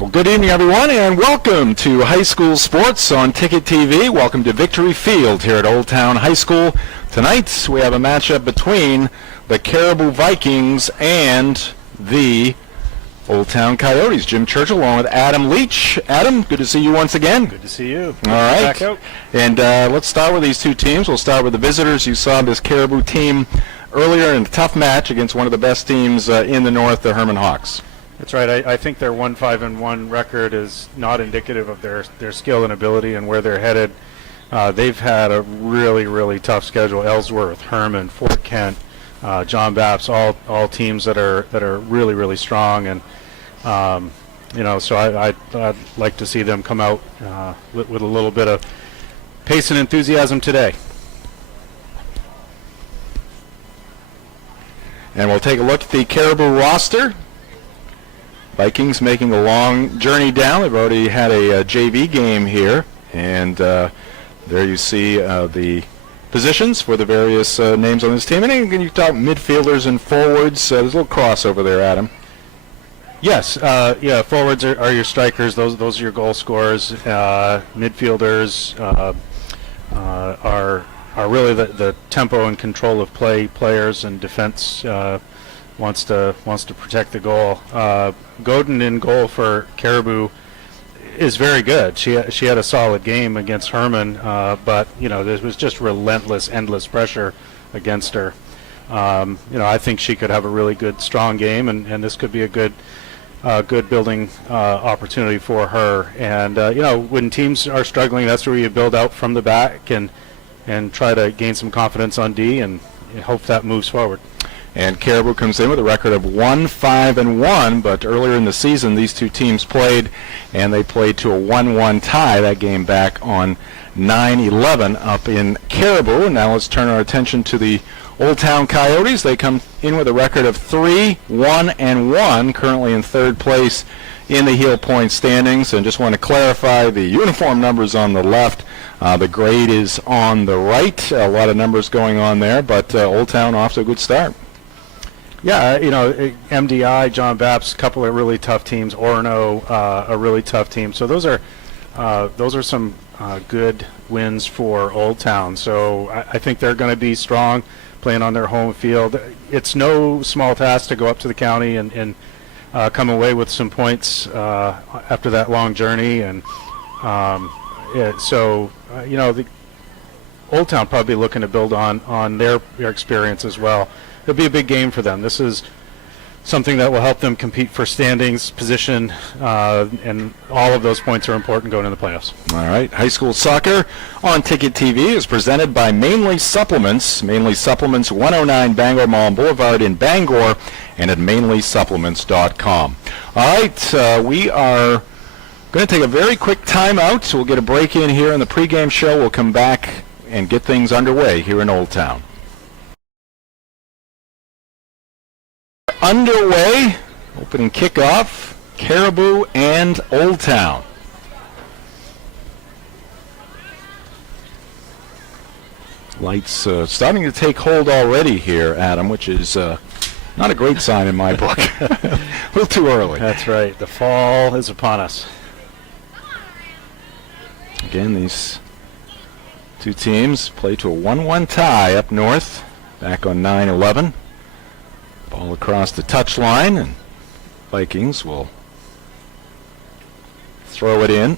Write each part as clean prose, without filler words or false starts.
Well, good evening, everyone, and welcome to High School Sports on Ticket TV. Welcome to Victory Field here at Old Town High School. Tonight, we have a matchup between the Caribou Vikings and the Old Town Coyotes. Jim Churchill along with Adam Leach. Adam, good to see you once again. Good to see you. All right. Back out. And let's start with these two teams. We'll start with the visitors. You saw this Caribou team earlier in a tough match against one of the best teams in the North, the Herman Hawks. That's right. I think their 1-5-1 record is not indicative of their skill and ability and where they're headed. They've had a really tough schedule. Ellsworth, Herman, Fort Kent, John Bapps, all teams that are really strong, and so I'd like to see them come out with a little bit of pace and enthusiasm today. And we'll take a look at the Caribou roster. Vikings making a long journey down. They've already had a JV game here, and there you see the positions for the various names on this team. And then you talk midfielders and forwards. There's a little crossover there, Adam. Yes, forwards are your strikers. Those are your goal scorers. Midfielders are really the tempo and control of play players, and defense wants to protect the goal. Godin in goal for Caribou is very good. She had a solid game against Herman, but there was just relentless, endless pressure against her. I think she could have a really good, strong game, and this could be a good building opportunity for her. And when teams are struggling, that's where you build out from the back and try to gain some confidence on D and hope that moves forward. And Caribou comes in with a record of 1-5-1, but earlier in the season these two teams played, and they played to a 1-1 tie. That game back on 9/11 up in Caribou. And now let's turn our attention to the Old Town Coyotes. They come in with a record of 3-1-1, currently in third place in the Heel Point standings. And just want to clarify the uniform numbers on the left. The grade is on the right. A lot of numbers going on there, but Old Town off to a good start. Yeah, MDI, John Bapps, a couple of really tough teams. Orono, a really tough team. So those are some good wins for Old Town. So I think they're going to be strong, playing on their home field. It's no small task to go up to the county and come away with some points after that long journey. And the Old Town probably looking to build on their experience as well. It'll be a big game for them. This is something that will help them compete for standings, position, and all of those points are important going into the playoffs. All right. High school soccer on Ticket TV is presented by Mainly Supplements. Mainly Supplements, 109 Bangor Mall Boulevard in Bangor, and at mainlysupplements.com. All right. We are going to take a very quick timeout. So we'll get a break in here in the pregame show. We'll come back and get things underway here in Old Town. Underway, opening kickoff, Caribou and Old Town. Lights starting to take hold already here, Adam, which is not a great sign in my book. A little too early. That's right. The fall is upon us. Again, these two teams play to a 1-1 tie up north back on 9/11. Ball across the touchline, and Vikings will throw it in.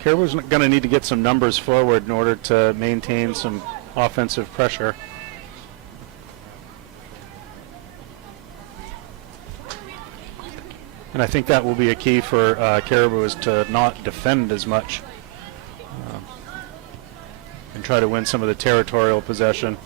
Caribou's going to need to get some numbers forward in order to maintain some offensive pressure. And I think that will be a key for Caribou, is to not defend as much and try to win some of the territorial possession.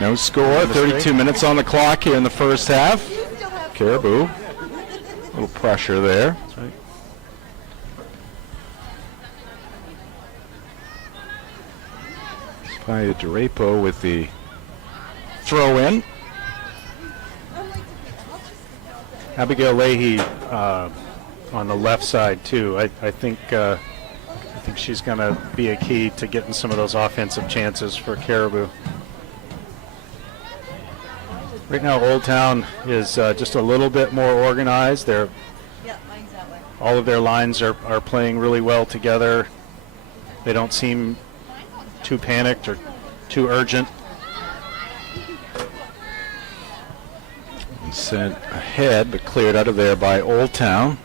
No score, 32 minutes on the clock here in the first half. Caribou, a little pressure there. That's right. by DeRapo with the throw in. Abigail Leahy on the left side too. I think she's going to be a key to getting some of those offensive chances for Caribou. Right now, Old Town is just a little bit more organized. All of their lines are playing really well together. They don't seem too panicked or too urgent. Sent ahead, but cleared out of there by Old Town.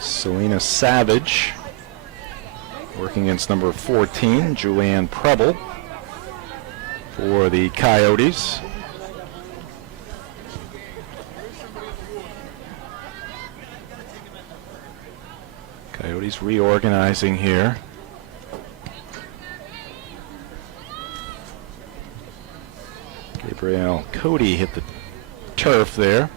Selena Savage working against number 14, Julianne Preble, for the Coyotes. Coyotes reorganizing here. Gabrielle Cody hit the turf there.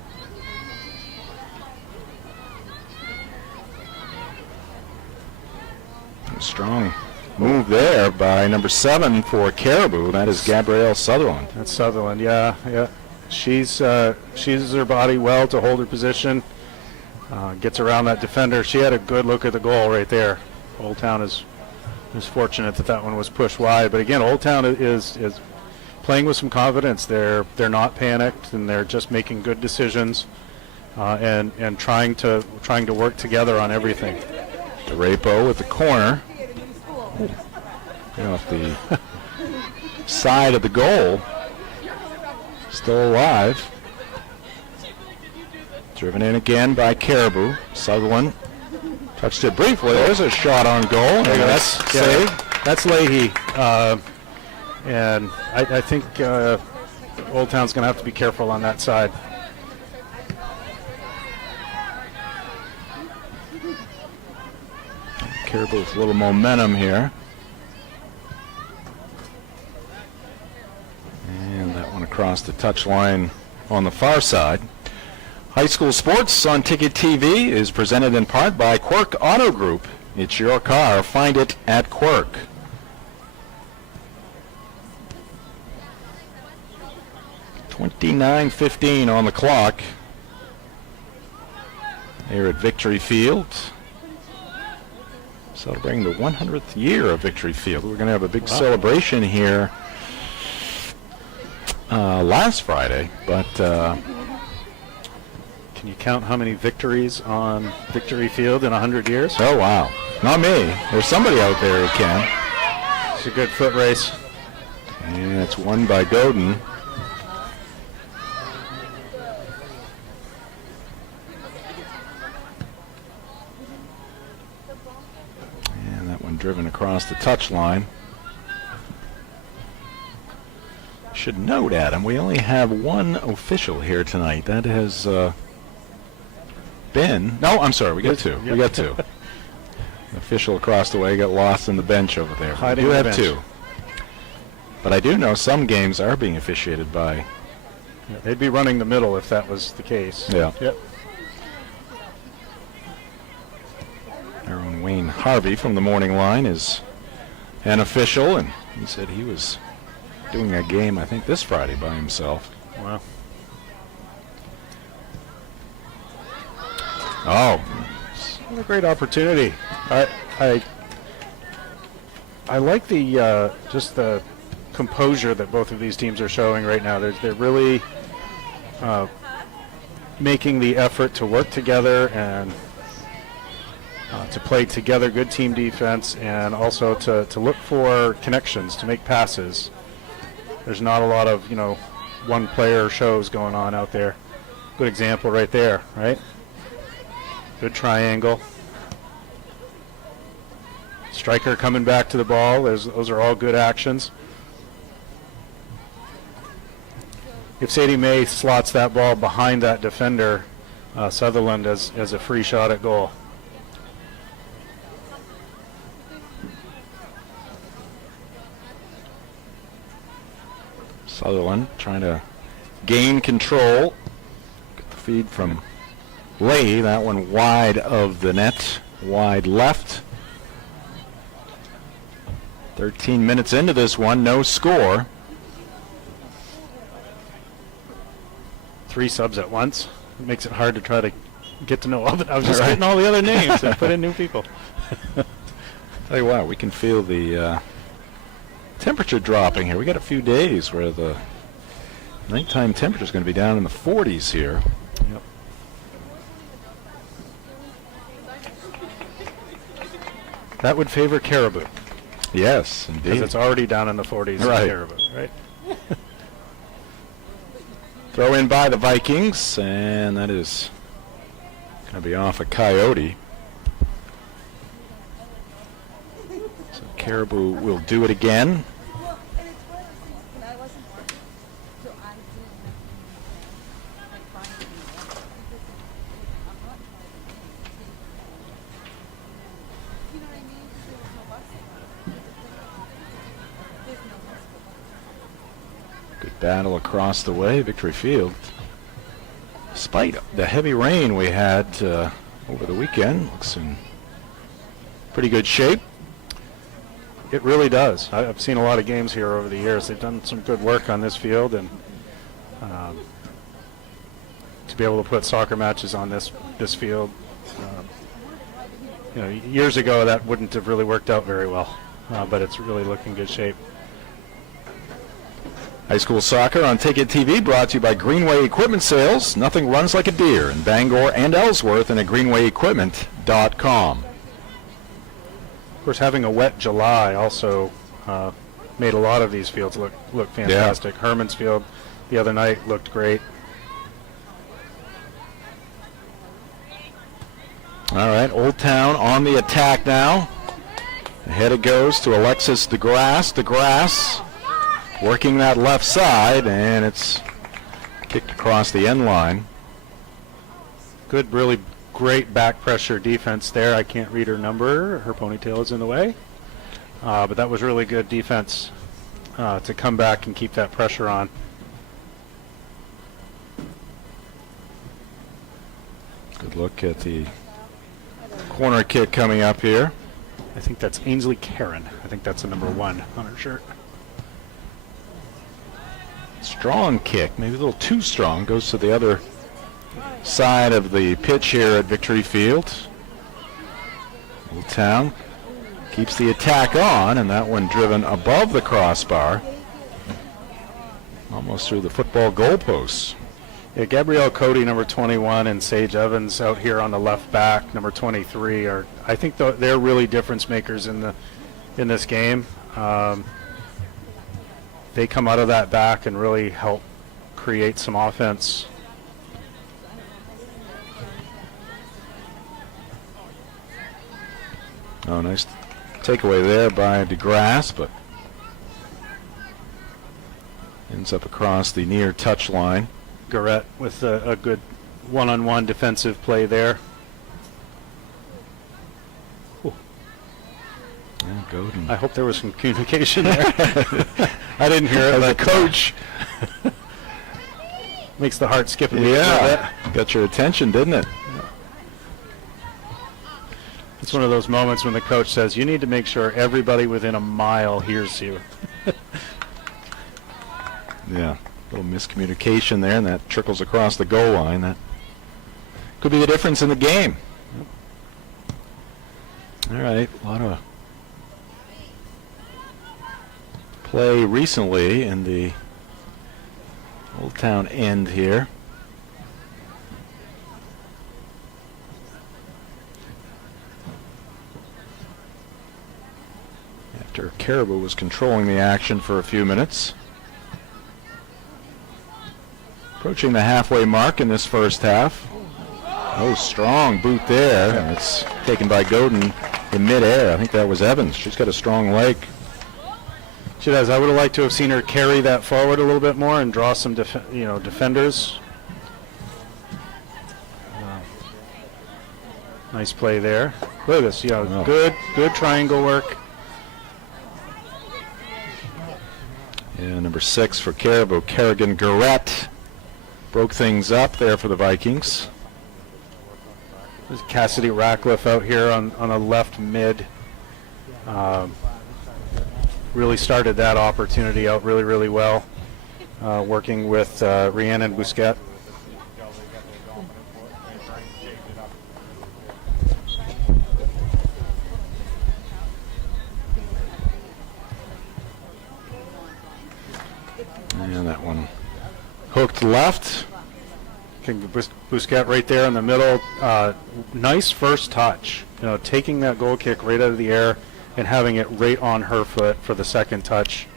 A strong move there by number 7 for Caribou. That is Gabrielle Sutherland. That's Sutherland, yeah. She uses her body well to hold her position. Gets around that defender. She had a good look at the goal right there. Old Town is fortunate that one was pushed wide. But again, Old Town is playing with some confidence. They're not panicked, and they're just making good decisions and trying to work together on everything. DeRapo with the corner. Off the side of the goal. Still alive. Driven in again by Caribou. Sutherland touched it briefly. There's a shot on goal. There you go. That's Leahy. And I think Old Town's going to have to be careful on that side. Caribou with a little momentum here. And that one across the touchline on the far side. High school sports on Ticket TV is presented in part by Quirk Auto Group. It's your car. Find it at Quirk. .29:15 on the clock here at Victory Field. Celebrating the 100th year of Victory Field. We're going to have a big celebration here last Friday, but can you count how many victories on Victory Field in 100 years? Oh, wow. Not me. There's somebody out there who can. It's a good foot race. And it's won by Godin. And that one driven across the touchline. Should note, Adam, we only have one official here tonight. That has been... No, I'm sorry, we got two. Yep. We got two. Official across the way got lost in the bench over there. Hiding we do in the have bench. two. But I do know some games are being officiated by... Yeah, they'd be running the middle if that was the case. Yeah. Yep. Our own Wayne Harvey from the morning line is an official, and he said he was doing a game, I think, this Friday by himself. Wow. Oh, What a great opportunity. I like the just the composure that both of these teams are showing right now. They're really making the effort to work together and to play together, good team defense, and also to look for connections, to make passes. There's not a lot of, one player shows going on out there. Good example right there, right? Good triangle. Striker coming back to the ball. Those are all good actions. If Sadie May slots that ball behind that defender, Sutherland as a free shot at goal. Sutherland trying to gain control. Get the feed from Leahy. That one wide of the net, wide left. 13 minutes into this one, no score. 3 subs at once. It makes it hard to try to get to know all the, I was just getting all the other names and put in new people. Tell you what, we can feel the temperature dropping here. We got a few days where the nighttime temperature is going to be down in the 40s here. Yep. That would favor Caribou. Yes, indeed. Because it's already down in the 40s Right. in Caribou, right? Throw in by the Vikings, and that is going to be off a Coyote. So Caribou will do it again. Good battle across the way, Victory Field. Despite the heavy rain we had over the weekend, looks in pretty good shape. It really does. I've seen a lot of games here over the years. They've done some good work on this field, and to be able to put soccer matches on this field, years ago that wouldn't have really worked out very well, but it's really looking good shape. High school soccer on Ticket TV brought to you by Greenway Equipment Sales. Nothing runs like a deer in Bangor and Ellsworth, and at greenwayequipment.com. Of course, having a wet July also made a lot of these fields look fantastic. Yeah. Herman's Field the other night looked great. All right, Old Town on the attack now. Ahead it goes to Alexis DeGrasse. DeGrasse working that left side, and it's kicked across the end line. Good, really great back pressure defense there. I can't read her number. Her ponytail is in the way. But that was really good defense to come back and keep that pressure on. Good look at the corner kick coming up here. I think that's Ainsley Karen. I think that's the number 1 on her shirt. Strong kick, maybe a little too strong. Goes to the other side of the pitch here at Victory Field. Old Town keeps the attack on, and that one driven above the crossbar. Almost through the football goalposts. Yeah, Gabrielle Cody, number 21, and Sage Evans out here on the left back, number 23, are, I think they're really difference makers in this game. They come out of that back and really help create some offense. Oh, nice takeaway there by DeGrasse, but ends up across the near touch line. Garrett with a good one-on-one defensive play there. Yeah, Godin. I hope there was some communication there. I didn't hear it. As a coach. Makes the heart skip a bit. Yeah, got your attention, didn't it? It's one of those moments when the coach says, you need to make sure everybody within a mile hears you. Yeah, a little miscommunication there, and that trickles across the goal line. That could be the difference in the game. All right, a lot of play recently in the Old Town end here. After Caribou was controlling the action for a few minutes. Approaching the halfway mark in this first half. Oh, strong boot there, and it's taken by Godin in midair. I think that was Evans. She's got a strong leg. She does. I would have liked to have seen her carry that forward a little bit more and draw some defenders. Nice play there. Look at this. Oh. Good triangle work. Yeah, number 6 for Caribou, Kerrigan Garrett. Broke things up there for the Vikings. There's Cassidy Ratcliffe out here on a left mid. really started that opportunity out really, really well, working with Rhiannon Bousquet. And that one hooked left. Bousquet right there in the middle. Nice first touch. You know, taking that goal kick right out of the air and having it right on her foot for the second touch.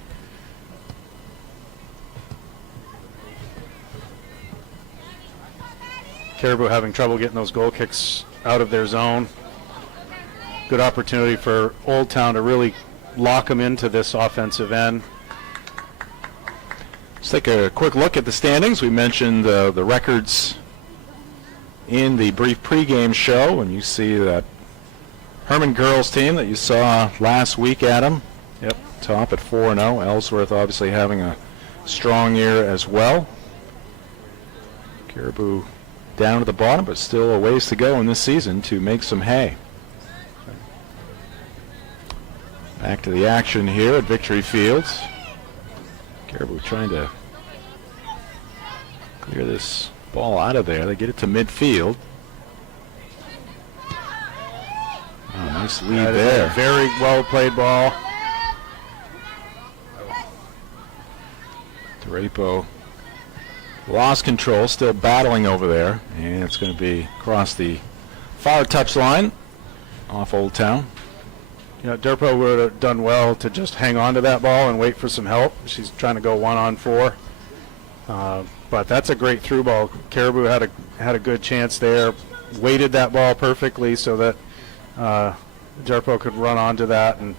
Caribou having trouble getting those goal kicks out of their zone. Good opportunity for Old Town to really lock them into this offensive end. Let's take a quick look at the standings. We mentioned the records in the brief pregame show, and you see that Herman girls team that you saw last week, Adam. Yep. Top at 4-0. Ellsworth obviously having a strong year as well. Caribou down at the bottom, but still a ways to go in this season to make some hay. Back to the action here at Victory Fields. Caribou trying to clear this ball out of there. They get it to midfield. Oh, nice lead there. Very well played ball. Drapo lost control, still battling over there, and it's going to be across the far touchline off Old Town. You know, Drapo would have done well to just hang on to that ball and wait for some help. She's trying to go 1-on-4. But that's a great through ball. Caribou had a good chance there, weighted that ball perfectly so that Drapo could run onto that, and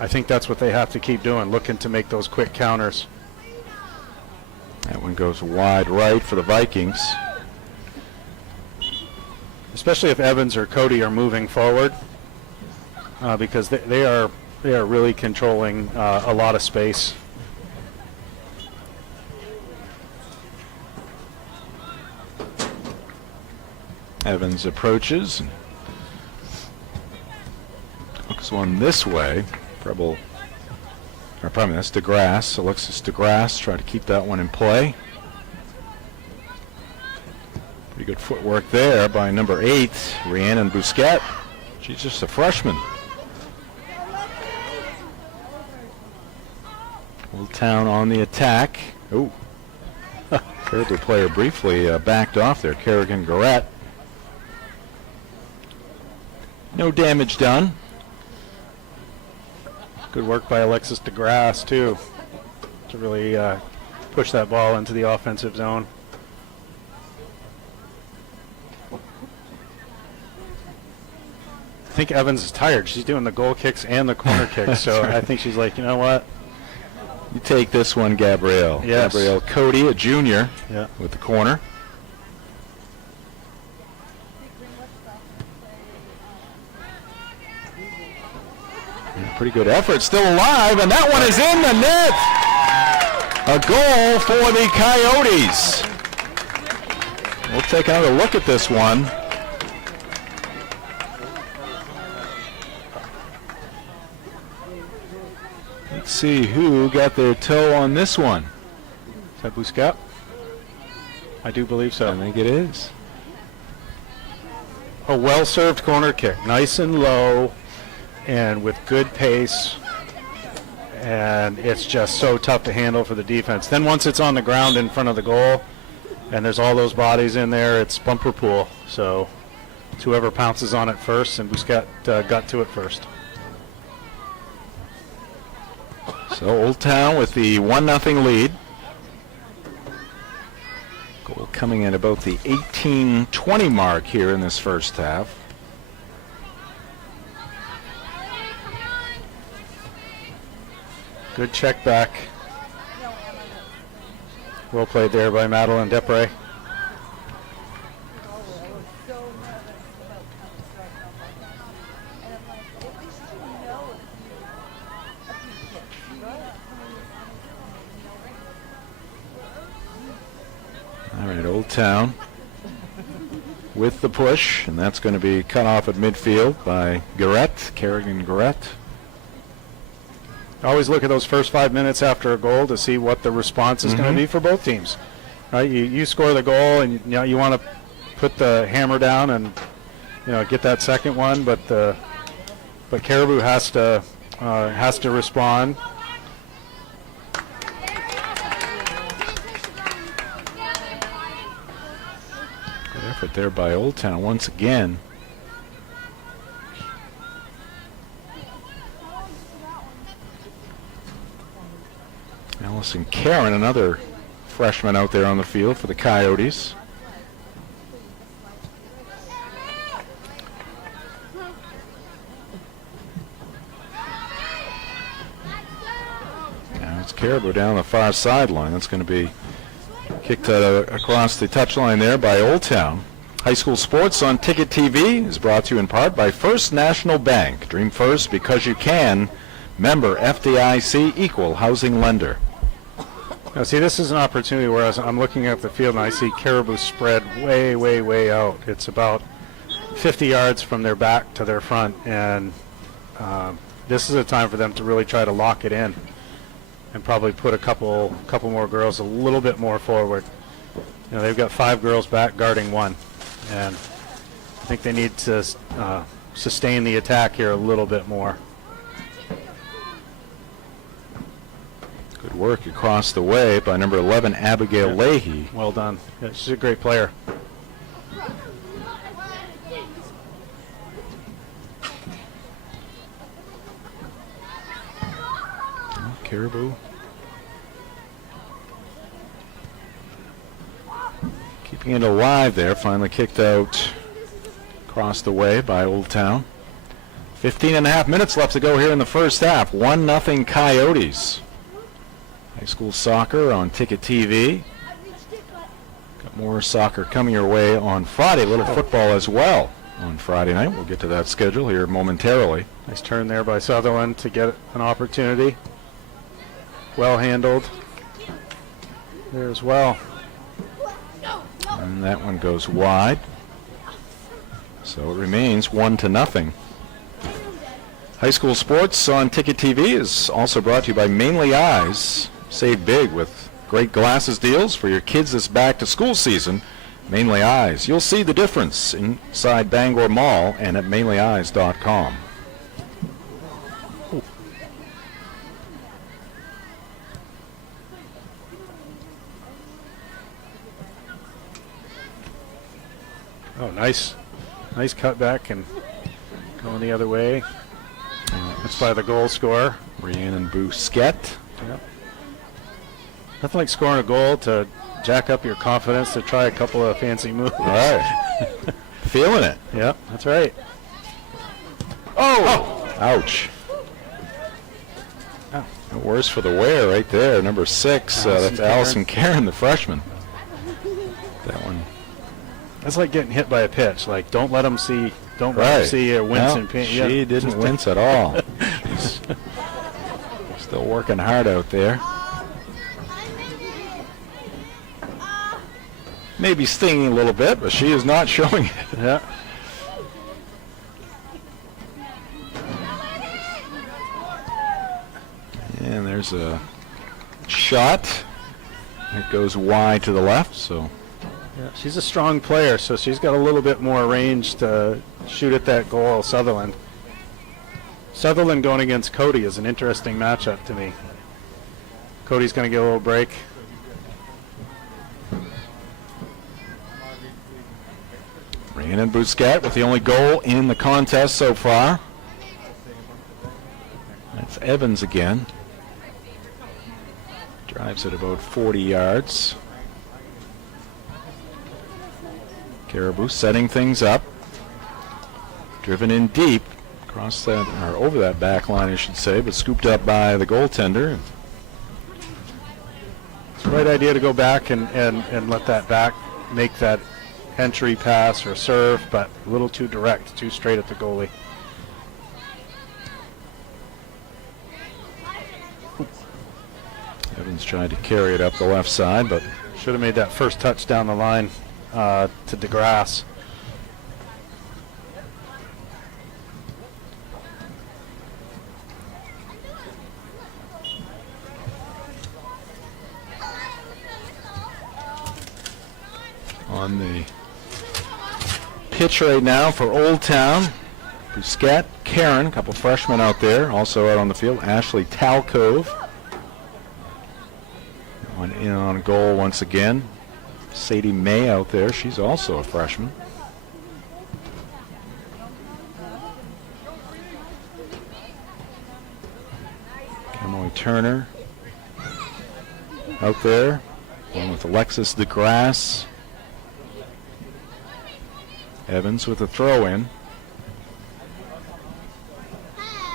I think that's what they have to keep doing, looking to make those quick counters. That one goes wide right for the Vikings. Especially if Evans or Cody are moving forward, because they are really controlling a lot of space. Evans approaches. Hooks one this way. Pardon me, that's DeGrasse. Alexis DeGrasse try to keep that one in play. Pretty good footwork there by number 8, Rhiannon Bousquet. She's just a freshman. Old Town on the attack. Oh, Caribou player briefly backed off there. Kerrigan Garrett. No damage done. Good work by Alexis DeGrasse, too, to really push that ball into the offensive zone. I think Evans is tired. She's doing the goal kicks and the corner kicks, so right. I think she's like, you know what? You take this one, Gabrielle. Yes. Gabrielle Cody, a junior, with the corner. Pretty good effort, still alive, and that one is in the net. A goal for the Coyotes. We'll take another look at this one. Let's see who got their toe on this one. Is that Bousquet? I do believe so. I think it is. A well-served corner kick, nice and low, and with good pace, and it's just so tough to handle for the defense. Then once it's on the ground in front of the goal, and there's all those bodies in there, it's bumper pool. So it's whoever pounces on it first, and Bousquet got to it first. So Old Town with the 1-0 lead. Goal coming in about the 18-20 mark here in this first half. Good check back. Well played there by Madeline Depre. All right, Old Town with the push, and that's going to be cut off at midfield by Garrett, Kerrigan Garrett. always look at those first 5 minutes after a goal to see what the response is going to be for both teams. Right? You score the goal, and you want to put the hammer down and get that second one, but Caribou has to respond. Good effort there by Old Town once again. Allison Karen, another freshman out there on the field for the Coyotes. Now it's Caribou down the far sideline. That's going to be kicked across the touchline there by Old Town. High school sports on Ticket TV is brought to you in part by First National Bank. Dream first because you can. Member FDIC, equal housing lender. Now, see, this is an opportunity where I'm looking at the field and I see Caribou spread way, way, way out. It's about 50 yards from their back to their front, and this is a time for them to really try to lock it in and probably put a couple more girls a little bit more forward. They've got 5 girls back guarding 1, and I think they need to sustain the attack here a little bit more. Good work across the way by number 11, Abigail Leahy. Well done. Yeah, she's a great player. Caribou keeping it alive there. Finally kicked out across the way by Old Town. 15.5 minutes left to go here in the first half. 1-0 Coyotes. High school soccer on Ticket TV. Got more soccer coming your way on Friday. A little football as well on Friday night. We'll get to that schedule here momentarily. Nice turn there by Sutherland to get an opportunity. Well handled there as well. And that one goes wide. So it remains 1-0. High school sports on Ticket TV is also brought to you by Mainly Eyes. Save big with great glasses deals for your kids this back-to-school season. Mainly Eyes. You'll see the difference inside Bangor Mall and at mainlyeyes.com. Oh, nice cutback and going the other way. That's by the goal scorer. Rhiannon Bousquet. Yep. Nothing like scoring a goal to jack up your confidence to try a couple of fancy moves. All right. Feeling it. Yep, that's right. Oh! Ouch. Oh. No worse for the wear right there. Number 6. That's Allison Karen, the freshman. That one. That's like getting hit by a pitch. Like, don't let them see. Don't let them see a wince and pain. She didn't wince at all. She's still working hard out there. Maybe stinging a little bit, but she is not showing it. Yeah. And there's a shot. It goes wide to the left, so. Yeah, she's a strong player, so she's got a little bit more range to shoot at that goal. Sutherland going against Cody is an interesting matchup to me. Cody's going to get a little break. Rhiannon Bousquet with the only goal in the contest so far. That's Evans again. Drives it about 40 yards. Caribou setting things up. Driven in deep across that, or over that back line, I should say, but scooped up by the goaltender. It's the right idea to go back and let that back make that entry pass or serve, but a little too direct, too straight at the goalie. Evans tried to carry it up the left side, but should have made that first touch down the line to DeGrasse. On the pitch right now for Old Town, Busquet, Karen, a couple freshmen out there, also out on the field. Ashley Talcove in on goal once again. Sadie May out there, she's also a freshman. Emily Turner out there, along with Alexis DeGrasse. Evans with a throw-in.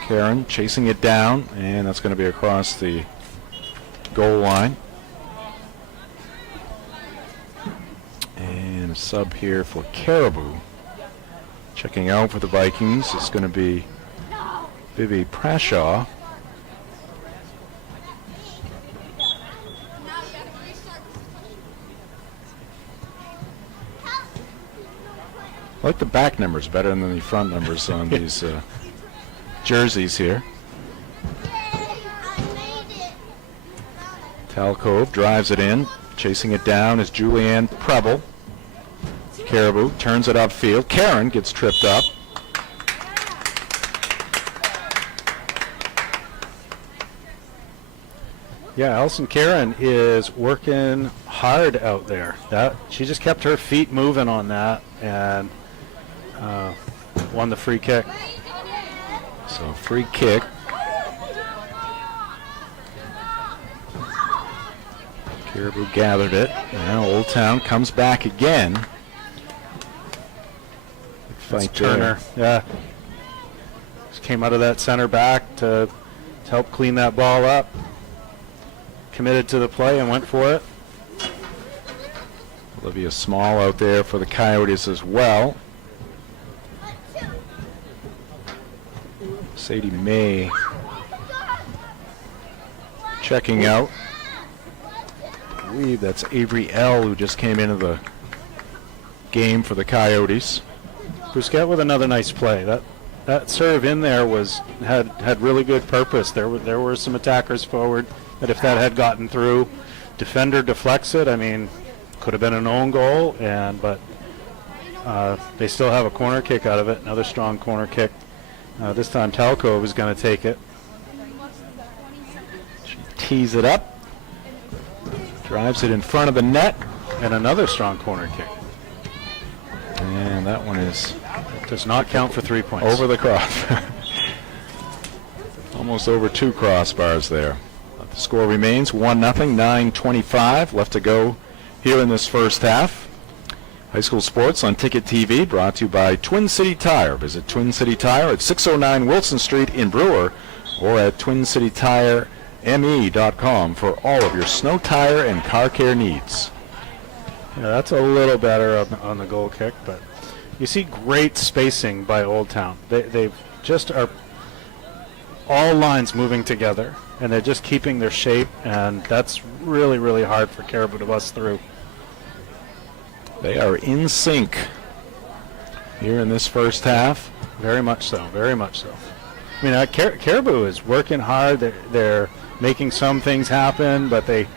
Karen chasing it down, and that's going to be across the goal line. And a sub here for Caribou. Checking out for the Vikings is going to be Vivi Prashaw. I like the back numbers better than the front numbers on these jerseys here. Talcove drives it in. Chasing it down is Julianne Preble. Caribou turns it upfield. Karen gets tripped up. Yeah, Allison Karen is working hard out there. She just kept her feet moving on that and won the free kick. So free kick. Caribou gathered it. Now Old Town comes back again. Fight Turner. Yeah. Just came out of that center back to help clean that ball up. Committed to the play and went for it. Olivia Small out there for the Coyotes as well. Sadie May checking out. I believe that's Avery L. who just came into the game for the Coyotes. Busquet with another nice play. That serve in there had really good purpose. There were some attackers forward that if that had gotten through, defender deflects it. I mean, could have been an own goal, but they still have a corner kick out of it. Another strong corner kick. This time Talcove is going to take it. She tees it up. Drives it in front of the net. And another strong corner kick. And that one does not count for 3 points. Over the crossbar. Almost over 2 crossbars there. But the score remains 1-0, 9:25 left to go here in this first half. High school sports on Ticket TV, brought to you by Twin City Tire. Visit Twin City Tire at 609 Wilson Street in Brewer or at twincitytireme.com for all of your snow tire and car care needs. Yeah, that's a little better on the goal kick, but you see great spacing by Old Town. They just are all lines moving together, and they're just keeping their shape, and that's really, really hard for Caribou to bust through. They are in sync here in this first half. Very much so, very much so. I mean, Caribou is working hard. They're making some things happen, but they...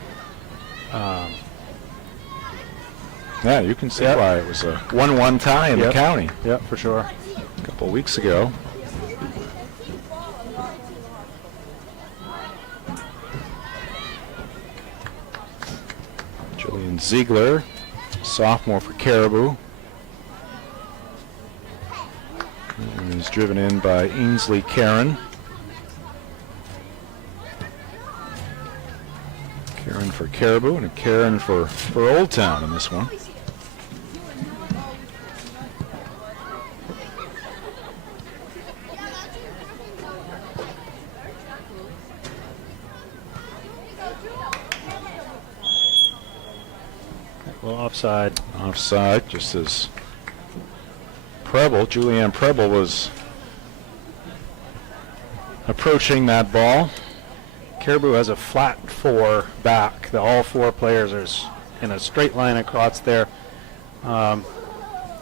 yeah, you can see why it was a 1-1 tie in the county. Yep, for sure. A couple of weeks ago. Julian Ziegler, sophomore for Caribou. And is driven in by Ainsley Karen. Karen for Caribou and a Karen for Old Town in this one. Well, offside. Offside, just as Julianne Preble was approaching that ball. Caribou has a flat 4 back. All 4 players are in a straight line across there. And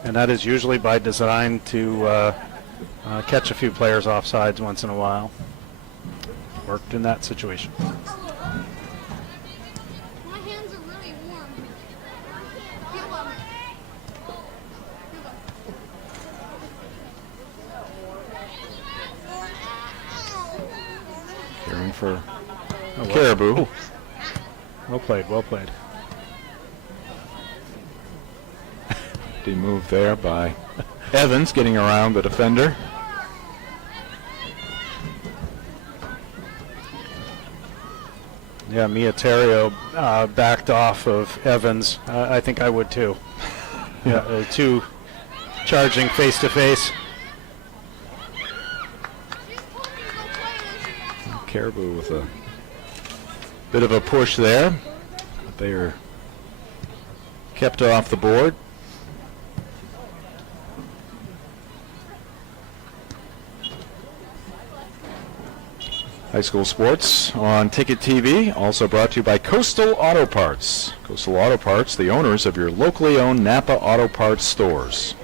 that is usually by design to catch a few players offsides once in a while. Worked in that situation. for Caribou. Well played, well played. The move there by Evans getting around the defender. Yeah, Mia Terrio backed off of Evans. I think I would too. Yeah, two charging face to face. Caribou with a bit of a push there. But they are kept off the board. High school sports on Ticket TV, also brought to you by Coastal Auto Parts. Coastal Auto Parts, the owners of your locally owned Napa Auto Parts stores.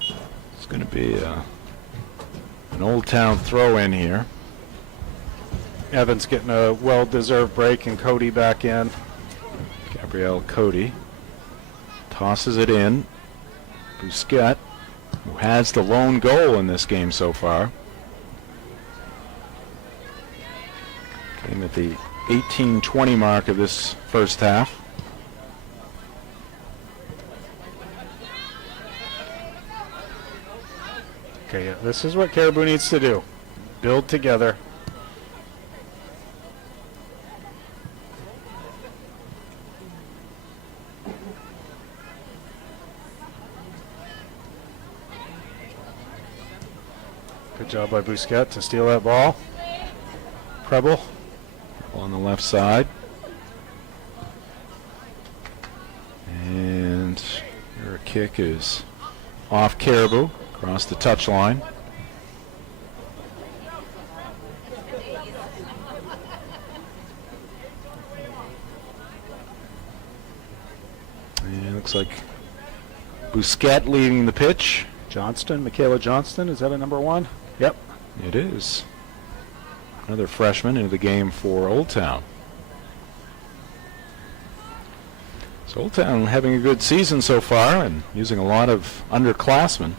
It's going to be an Old Town throw-in here. Evans getting a well-deserved break and Cody back in. Gabrielle Cody tosses it in. Busquet, who has the lone goal in this game so far. Came at the 18-20 mark of this first half. Okay, yeah, this is what Caribou needs to do. Build together. Good job by Busquet to steal that ball. Preble On the left side. And her kick is off Caribou, across the touchline. And it looks like Busquet leading the pitch. Johnston, Michaela Johnston, is that a number one? Yep. It is. Another freshman into the game for Old Town. So Old Town having a good season so far and using a lot of underclassmen.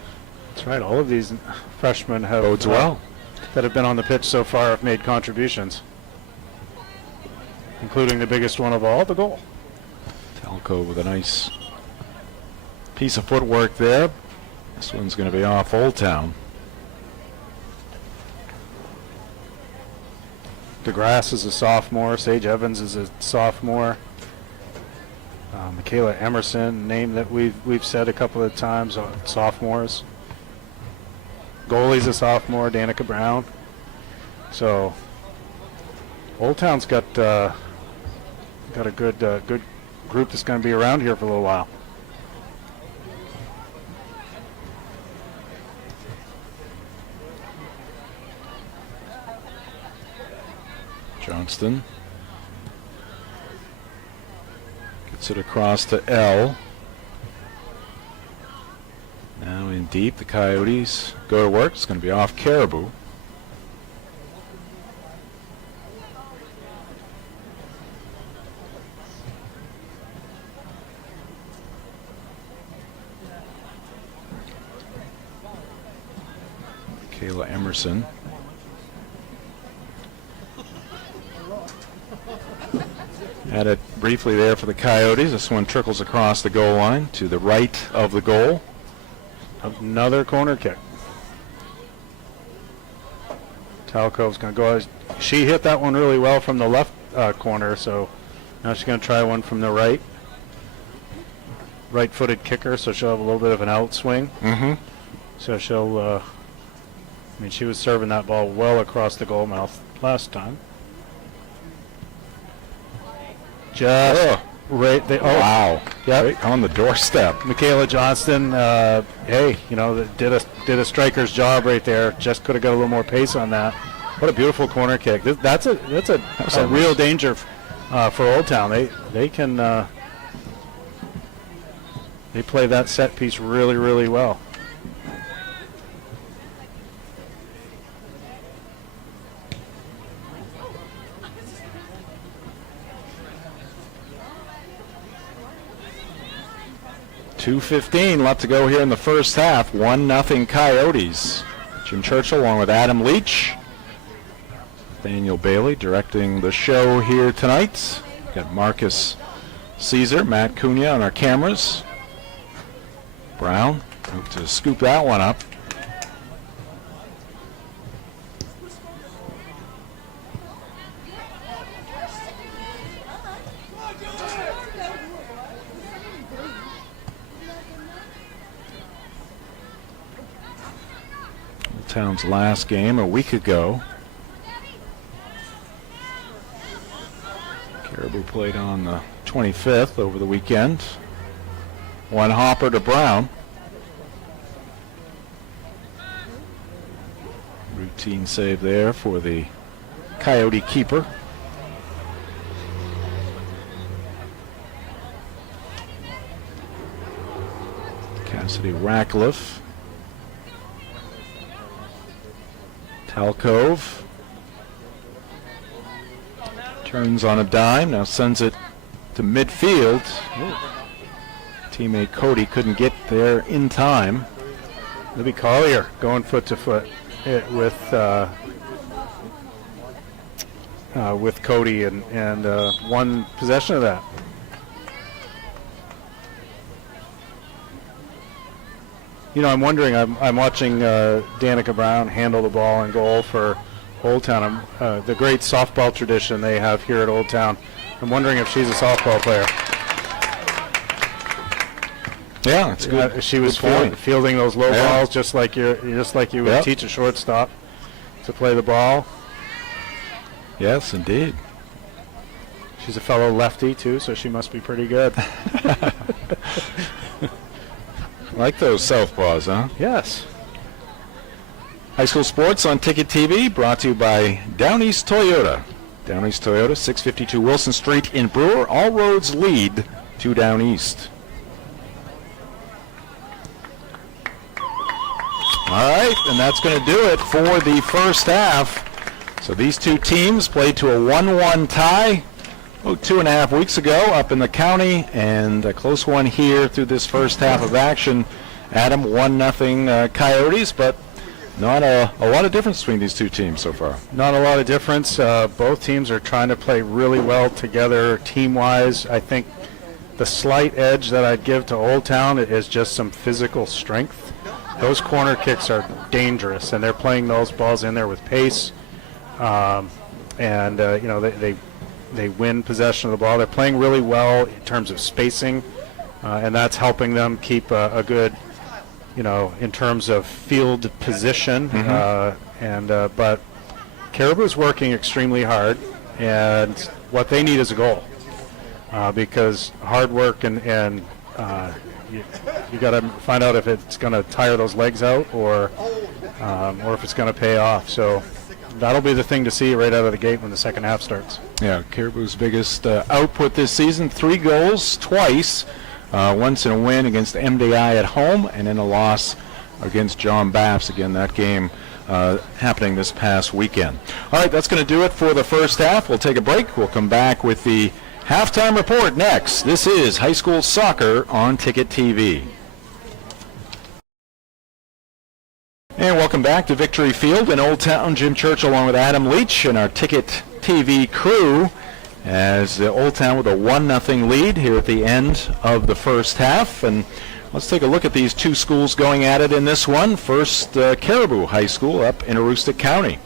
That's right. All of these freshmen have Bodes well. that have been on the pitch so far have made contributions, including the biggest one of all, the goal. Talco with a nice piece of footwork there. This one's going to be off Old Town. DeGrasse is a sophomore. Sage Evans is a sophomore. Michaela Emerson, name that we've said a couple of times, sophomores. Goalie's a sophomore, Danica Brown. So Old Town's got a good group that's going to be around here for a little while. Johnston gets it across to L. Now in deep, the Coyotes go to work. It's going to be off Caribou. Kayla Emerson. Had it briefly there for the Coyotes. This one trickles across the goal line to the right of the goal. Another corner kick. Talco's going to go. She hit that one really well from the left corner, so now she's going to try one from the right. Right-footed kicker, so she'll have a little bit of an outswing. Mm-hmm. So she'll, she was serving that ball well across the goal mouth last time. Just right there. Oh, wow. Yep. Right on the doorstep. Michaela Johnston, hey, did a striker's job right there. Just could have got a little more pace on that. What a beautiful corner kick. That's a real danger for Old Town. They can they play that set piece really, really well. 2:15 left to go here in the first half. 1-0 Coyotes. Jim Churchill along with Adam Leach. Daniel Bailey directing the show here tonight. Got Marcus Caesar, Matt Cunha on our cameras. Brown moved to scoop that one up. Old Town's last game a week ago. Caribou played on the 25th over the weekend. One hopper to Brown. Routine save there for the Coyote keeper. Cassidy Ratcliffe. Talcove. Turns on a dime, now sends it to midfield. Teammate Cody couldn't get there in time. Libby Collier going foot to foot with Cody and won possession of that. You know, I'm wondering. I'm watching Danica Brown handle the ball and goal for Old Town. The great softball tradition they have here at Old Town. I'm wondering if she's a softball player. Yeah, it's good. She was fielding those low balls just like you would teach a shortstop to play the ball. Yes, indeed. She's a fellow lefty too, so she must be pretty good. Like those southpaws, huh? Yes. High school sports on Ticket TV, brought to you by Down East Toyota. Down East Toyota, 652 Wilson Street in Brewer. All roads lead to Down East. All right, and that's going to do it for the first half. So these two teams played to a 1-1 tie 2.5 weeks ago up in the county, and a close one here through this first half of action. Adam, 1-0 Coyotes, but not a lot of difference between these two teams so far. Not a lot of difference. Both teams are trying to play really well together team-wise. I think the slight edge that I'd give to Old Town is just some physical strength. Those corner kicks are dangerous, and they're playing those balls in there with pace. They win possession of the ball. They're playing really well in terms of spacing, and that's helping them keep a good, in terms of field position. But Caribou's working extremely hard, and what they need is a goal, because hard work and you got to find out if it's going to tire those legs out or if it's going to pay off. So that'll be the thing to see right out of the gate when the second half starts. Yeah, Caribou's biggest output this season, 3 goals twice, once in a win against MDI at home and in a loss against John Baps. Again, that game happening this past weekend. All right, that's going to do it for the first half. We'll take a break. We'll come back with the halftime report next. This is high school soccer on Ticket TV. And welcome back to Victory Field in Old Town. Jim Church along with Adam Leach and our Ticket TV crew as Old Town with a 1-0 lead here at the end of the first half. And let's take a look at these two schools going at it in this one. First, Caribou High School up in Aroostook County.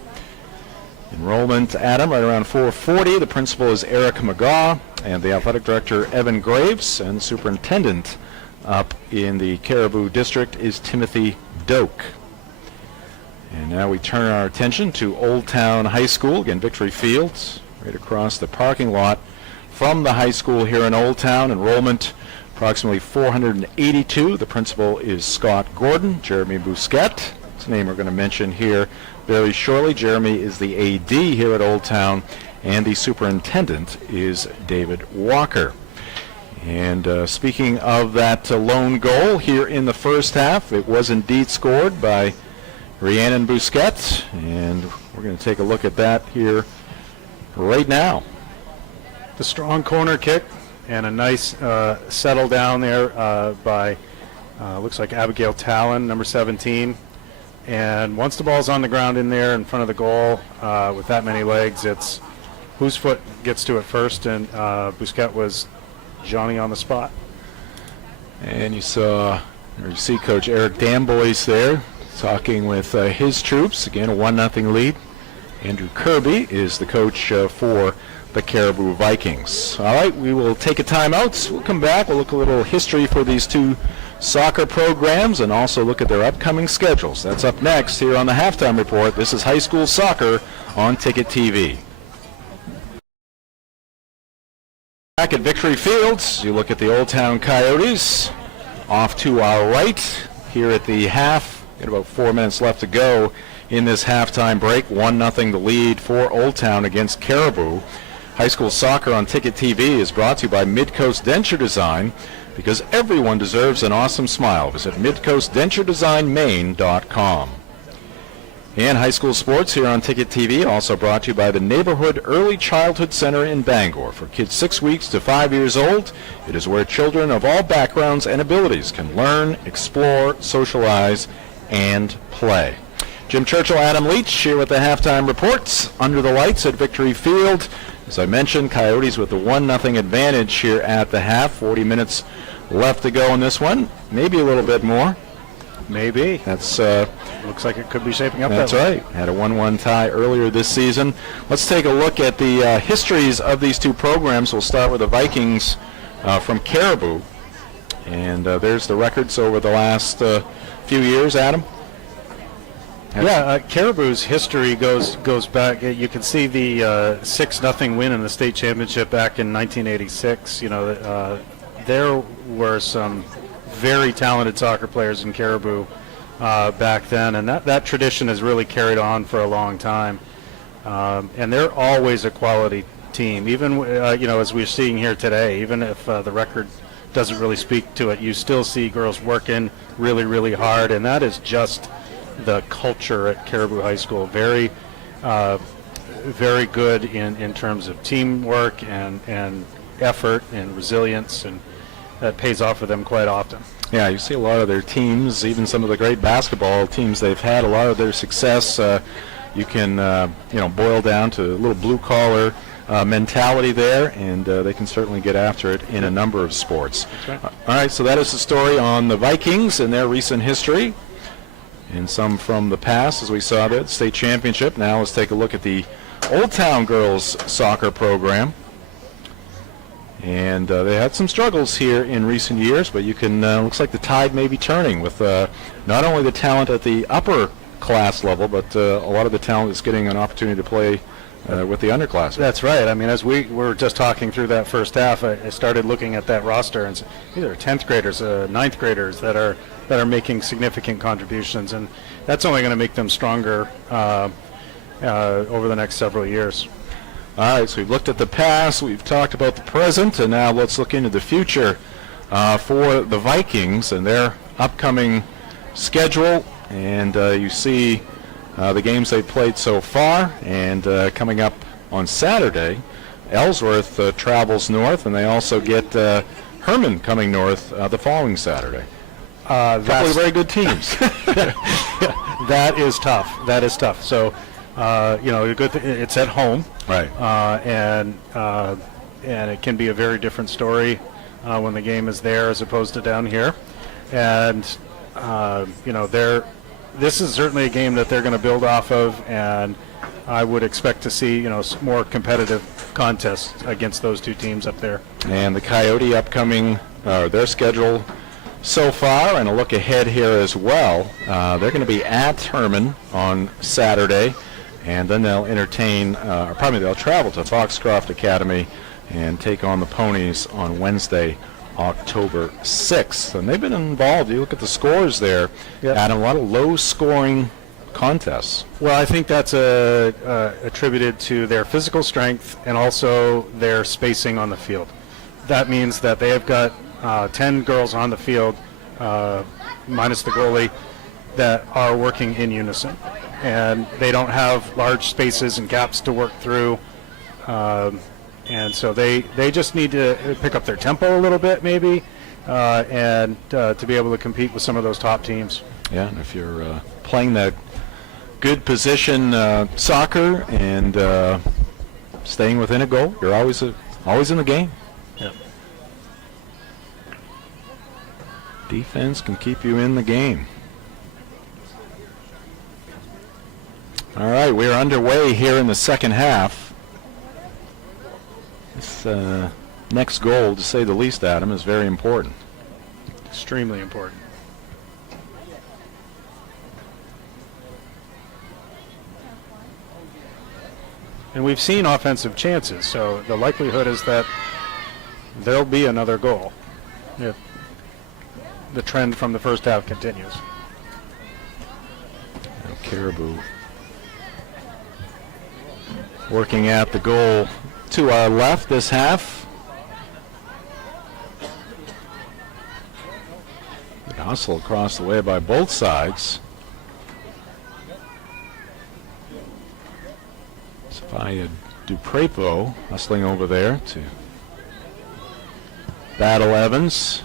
Enrollment, Adam, right around 440. The principal is Eric McGaw, and the athletic director, Evan Graves, and superintendent up in the Caribou district is Timothy Doak. And now we turn our attention to Old Town High School, again, Victory Fields, right across the parking lot from the high school here in Old Town. Enrollment, approximately 482. The principal is Scott Gordon. Jeremy Bousquet, his name we're going to mention here very shortly. Jeremy is the AD here at Old Town, and the superintendent is David Walker. And speaking of that lone goal here in the first half, it was indeed scored by Rhiannon Bousquet, and we're going to take a look at that here right now. The strong corner kick and a nice settle down there by looks like Abigail Talon, number 17. And once the ball's on the ground in there in front of the goal with that many legs, it's whose foot gets to it first, and Bousquet was Johnny on the spot. And you see Coach Eric Damboyce there talking with his troops. Again, a 1-0 lead. Andrew Kirby is the coach for the Caribou Vikings. All right, we will take a timeout. We'll come back. We'll look a little history for these two soccer programs and also look at their upcoming schedules. That's up next here on the Halftime Report. This is high school soccer on Ticket TV. Back at Victory Fields, you look at the Old Town Coyotes off to our right here at the half. Got about 4 minutes left to go in this halftime break. 1-0 the lead for Old Town against Caribou. High school soccer on Ticket TV is brought to you by Midcoast Denture Design, because everyone deserves an awesome smile. Visit midcoastdenturedesignmaine.com. And high school sports here on Ticket TV, also brought to you by the Neighborhood Early Childhood Center in Bangor. For kids 6 weeks to 5 years old, it is where children of all backgrounds and abilities can learn, explore, socialize, and play. Jim Churchill, Adam Leach here with the Halftime Reports under the lights at Victory Field. As I mentioned, Coyotes with the 1-0 advantage here at the half. 40 minutes left to go in this one. Maybe a little bit more. Maybe. That's looks like it could be shaping up that's that way. right. Had a 1-1 tie earlier this season. Let's take a look at the histories of these two programs. We'll start with the Vikings from Caribou. And there's the records over the last few years, Adam. Yeah, Caribou's history goes back. You can see the 6-0 win in the state championship back in 1986. You know, there were some very talented soccer players in Caribou back then, and that tradition has really carried on for a long time. And they're always a quality team, even you know, as we're seeing here today. Even if the record doesn't really speak to it, you still see girls working really, really hard, and that is just the culture at Caribou High School. Very, very good in terms of teamwork and effort and resilience, and that pays off for them quite often. Yeah, you see a lot of their teams, even some of the great basketball teams they've had, a lot of their success you can boil down to a little blue-collar mentality there, and they can certainly get after it in a number of sports. That's right. All right, so that is the story on the Vikings and their recent history, and some from the past, as we saw the state championship. Now let's take a look at the Old Town girls soccer program. And they had some struggles here in recent years, but you can looks like the tide may be turning with not only the talent at the upper class level, but a lot of the talent is getting an opportunity to play with the underclassmen. That's right. I mean, as we were just talking through that first half, I started looking at that roster, and these are 10th graders, 9th graders that are making significant contributions, and that's only going to make them stronger over the next several years. All right, so we've looked at the past, we've talked about the present, and now let's look into the future for the Vikings and their upcoming schedule. And you see the games they've played so far, and coming up on Saturday, Ellsworth travels north, and they also get Herman coming north the following Saturday. Couple of very good teams. That is tough. That is tough. So, a good it's at home, right? And it can be a very different story when the game is there as opposed to down here. And this is certainly a game that they're going to build off of, and I would expect to see more competitive contests against those two teams up there. And the Coyote upcoming their schedule so far, and a look ahead here as well. They're going to be at Herman on Saturday, and then they'll they'll travel to Foxcroft Academy and take on the Ponies on Wednesday, October 6th. And they've been involved. You look at the scores there, yep. Adam, a lot of low-scoring contests. Well, I think that's attributed to their physical strength and also their spacing on the field. That means that they have got 10 girls on the field, minus the goalie, that are working in unison. And they don't have large spaces and gaps to work through. And so they just need to pick up their tempo a little bit, maybe, and to be able to compete with some of those top teams. Yeah, and if you're playing that good position soccer and staying within a goal, you're always in the game. Yeah. Defense can keep you in the game. All right, we're underway here in the second half. This next goal, to say the least, Adam, is very important. Extremely important. And we've seen offensive chances, so the likelihood is that there'll be another goal if the trend from the first half continues. Now Caribou working at the goal to our left this half. Good hustle across the way by both sides. Sophia Duprepo hustling over there to battle Evans.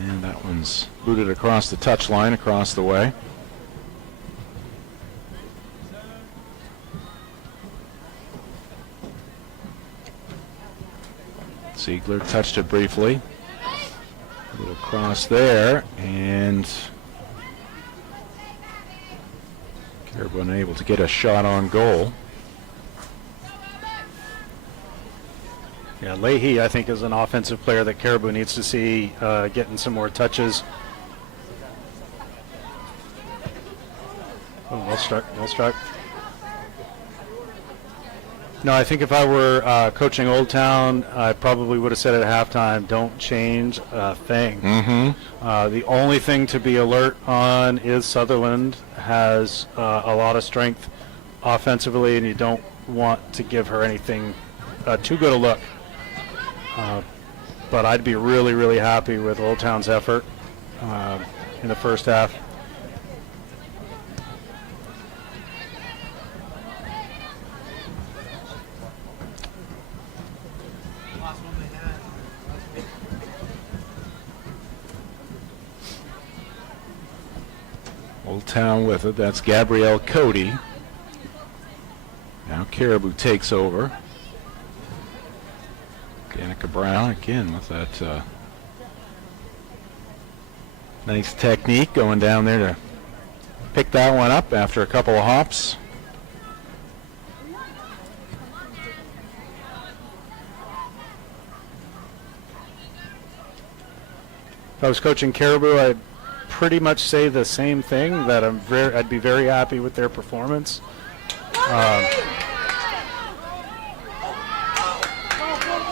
And that one's booted across the touchline across the way. Ziegler touched it briefly. A little cross there, and Caribou unable to get a shot on goal. Yeah, Leahy, I think, is an offensive player that Caribou needs to see getting some more touches. Oh, well struck. No, I think if I were coaching Old Town, I probably would have said at halftime, don't change a thing. Mm-hmm. The only thing to be alert on is Sutherland has a lot of strength offensively, and you don't want to give her anything too good a look. But I'd be really, really happy with Old Town's effort in the first half. Old Town with it. That's Gabrielle Cody. Now Caribou takes over. Danica Brown again with that nice technique, going down there to pick that one up after a couple of hops. If I was coaching Caribou, I'd pretty much say the same thing, that I'd be very happy with their performance.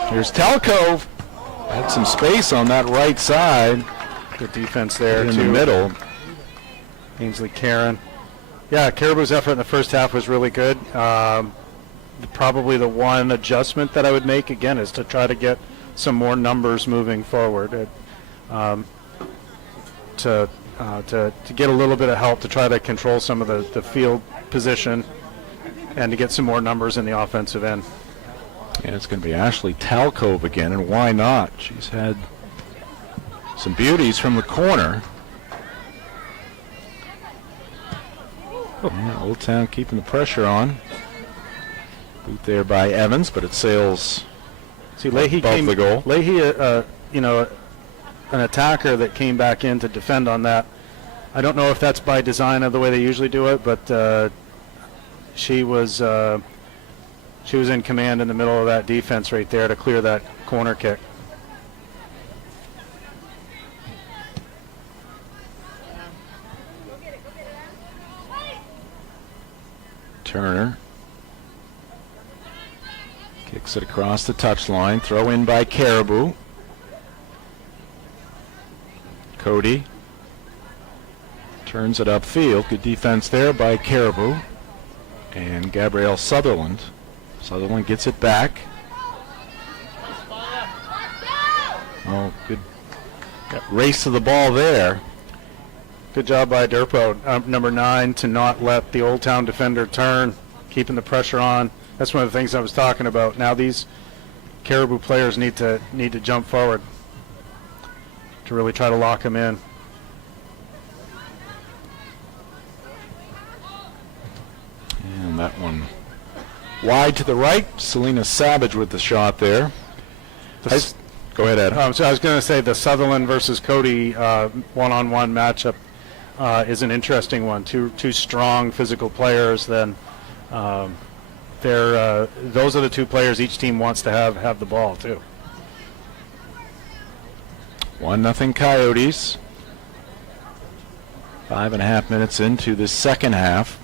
Here's Telcove. Had some space on that right side. Good defense there in too. the middle. Ainsley Karen. Yeah, Caribou's effort in the first half was really good. Probably the one adjustment that I would make, again, is to try to get some more numbers moving forward. To get a little bit of help to try to control some of the field position and to get some more numbers in the offensive end. Yeah, it's going to be Ashley Talcove again, and why not? She's had some beauties from the corner. Yeah, Old Town keeping the pressure on. Boot there by Evans, but it sails. See, Leahy above the goal. Leahy, an attacker that came back in to defend on that. I don't know if that's by design of the way they usually do it, but she was in command in the middle of that defense right there to clear that corner kick. Turner kicks it across the touchline. Throw in by Caribou. Cody turns it upfield. Good defense there by Caribou. And Gabrielle Sutherland. Sutherland gets it back. Oh, good race to the ball there. Good job by Durpo, number 9, to not let the Old Town defender turn, keeping the pressure on. That's one of the things I was talking about. Now these Caribou players need to jump forward to really try to lock him in. And that one wide to the right. Selena Savage with the shot there. Go ahead, Ed. So I was going to say the Sutherland versus Cody one-on-one matchup is an interesting one. Two strong physical players. Then those are the two players each team wants to have the ball too. 1-0 Coyotes. 5.5 minutes into the second half.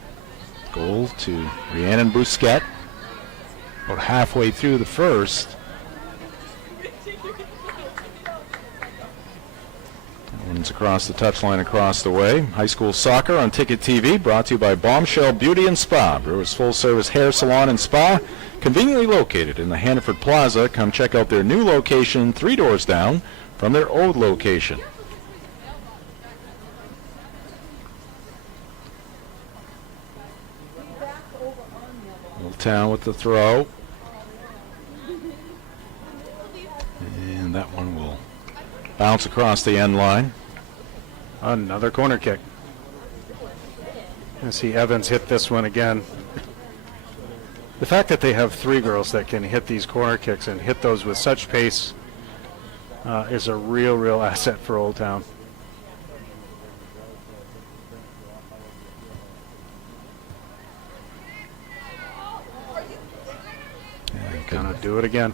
Goal to Rhiannon Bousquet. About halfway through the first. One's across the touchline, across the way. High school soccer on Ticket TV, brought to you by Bombshell Beauty and Spa, Brewers full-service hair salon and spa, conveniently located in the Hannaford Plaza. Come check out their new location, 3 doors down from their old location. Old Town with the throw. And that one will bounce across the end line. Another corner kick. I see Evans hit this one again. The fact that they have 3 girls that can hit these corner kicks and hit those with such pace is a real asset for Old Town. Gonna do it again.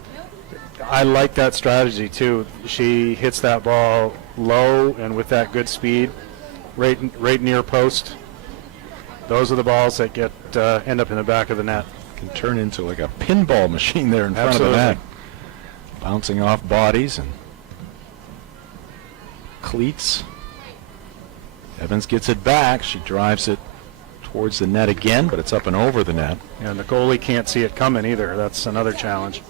I like that strategy too. She hits that ball low and with that good speed, right near post. Those are the balls that get end up in the back of the net. Can turn into like a pinball machine there in front of the net, bouncing off bodies and cleats. Evans gets it back. She drives it towards the net again, but it's up and over the net. And the goalie can't see it coming either. That's another challenge.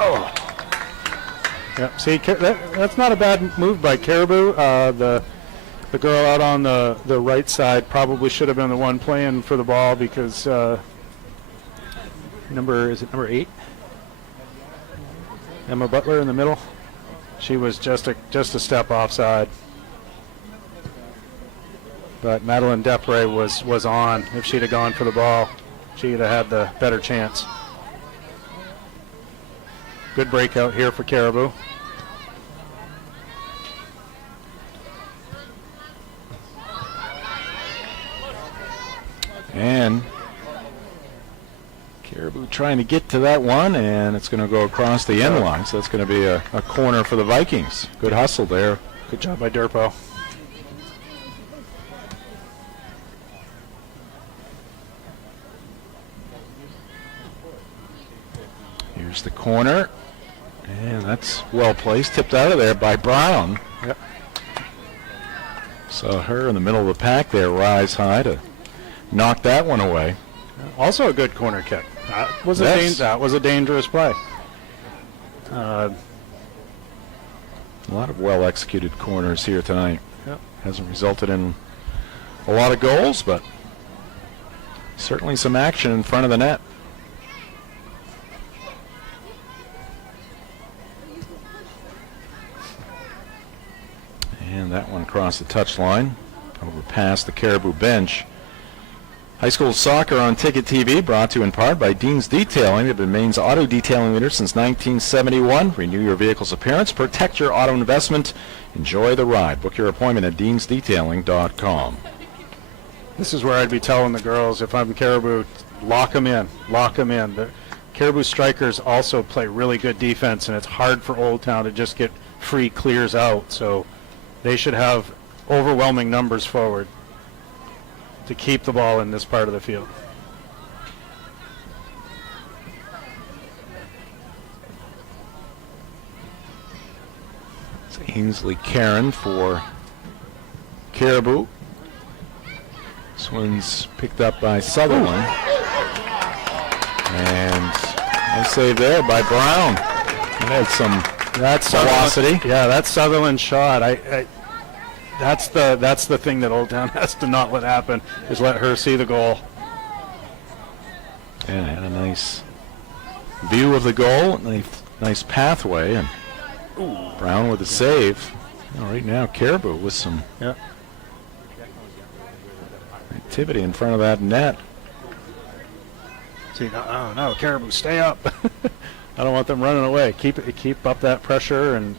Oh. Yep. See, that's not a bad move by Caribou. The girl out on the right side probably should have been the one playing for the ball because number 8? Emma Butler in the middle. She was just a step offside. But Madeline Depre was on. If she'd have gone for the ball, she'd have had the better chance. Good breakout here for Caribou. And Caribou trying to get to that one, and it's going to go across the end line, so that's going to be a corner for the Vikings. Good hustle there. Good job by Durpo. Here's the corner, and that's well placed, tipped out of there by Brown. Yep. So her in the middle of the pack there, rise high to knock that one away. Also a good corner kick. That was a dangerous play. A lot of well executed corners here tonight. Yep. Hasn't resulted in a lot of goals, but certainly some action in front of the net. And that one across the touchline, over past the Caribou bench. High school soccer on Ticket TV, brought to you in part by Dean's Detailing. They've been Maine's auto detailing leader since 1971. Renew your vehicle's appearance, protect your auto investment, enjoy the ride. Book your appointment at deansdetailing.com. This is where I'd be telling the girls, if I'm Caribou, lock them in, lock them in. The Caribou strikers also play really good defense, and it's hard for Old Town to just get free clears out. So they should have overwhelming numbers forward to keep the ball in this part of the field. It's Ainsley Karen for Caribou. This one's picked up by Sutherland. And nice save there by Brown. That had some velocity. Yeah, that's Sutherland's shot. That's the thing that Old Town has to not let happen, is let her see the goal. Yeah, had a nice view of the goal, nice pathway, and Brown with the save. Right now, Caribou with some activity in front of that net. See, no, Caribou, stay up. I don't want them running away. Keep up that pressure and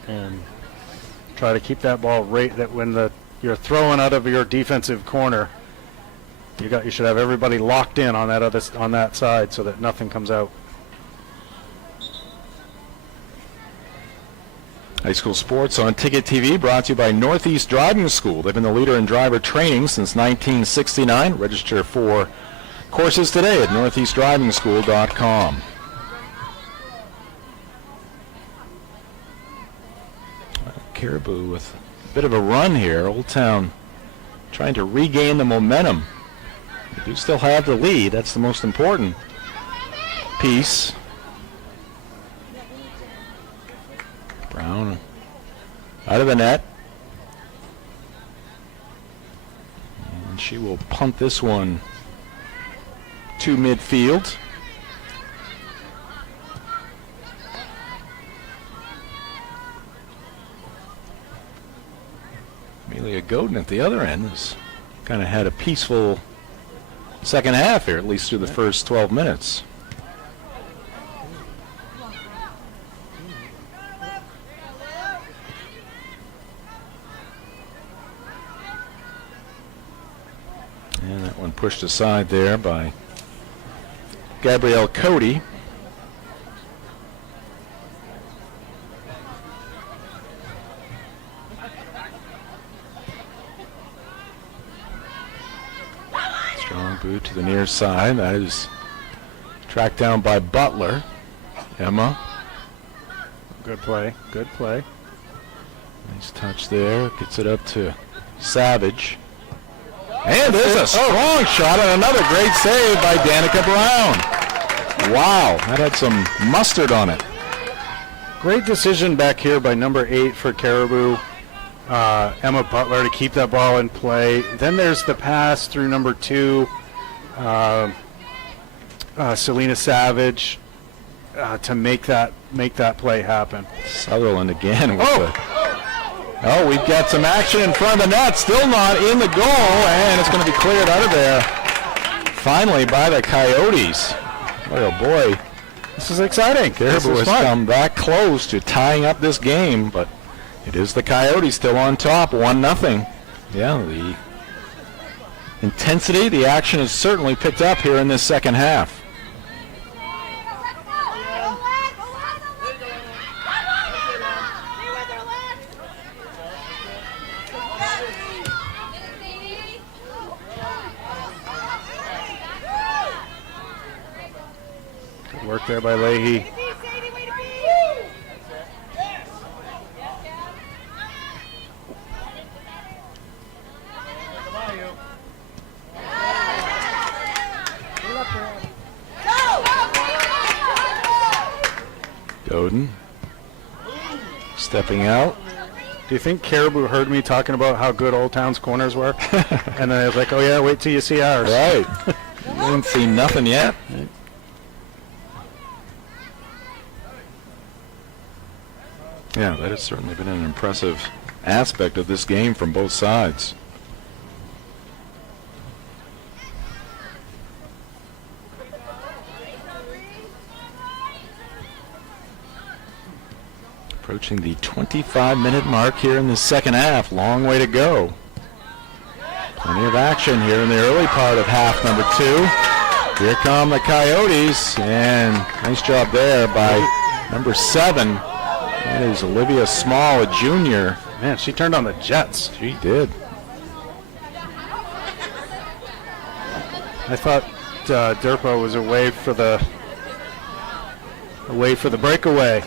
try to keep that ball right. That when you're throwing out of your defensive corner, you should have everybody locked in on that side so that nothing comes out. High school sports on Ticket TV, brought to you by Northeast Driving School. They've been the leader in driver training since 1969. Register for courses today at northeastdrivingschool.com. Caribou with a bit of a run here. Old Town trying to regain the momentum. They do still have the lead. That's the most important piece. Brown out of the net. And she will punt this one to midfield. Amelia Godin at the other end has kind of had a peaceful second half here, at least through the first 12 minutes. And that one pushed aside there by Gabrielle Cody. Strong boot to the near side. That is tracked down by Butler. Emma. Good play. Good play. Nice touch there. Gets it up to Savage. And there's a strong shot and another great save by Danica Brown. Wow, that had some mustard on it. Great decision back here by number 8 for Caribou, Emma Butler, to keep that ball in play. Then there's the pass through number 2, Selena Savage, to make that play happen. Sutherland again with the... Oh, we've got some action in front of the net. Still not in the goal, and it's going to be cleared out of there finally by the Coyotes. Oh, boy. This is exciting. Caribou has come back close to tying up this game, but it is the Coyotes still on top, 1-0. Yeah, the intensity, the action is certainly picked up here in this second half. Work there by Leahy. Godin stepping out. Do you think Caribou heard me talking about how good Old Town's corners were? And then I was like, oh yeah, wait till you see ours. Right. You haven't seen nothing yet. Yeah, that has certainly been an impressive aspect of this game from both sides. Approaching the 25-minute mark here in the second half. Long way to go. Plenty of action here in the early part of half number 2. Here come the Coyotes, and nice job there by number 7. That is Olivia Small, a junior. Man, she turned on the Jets. She did. I thought Durpo was away for the breakaway.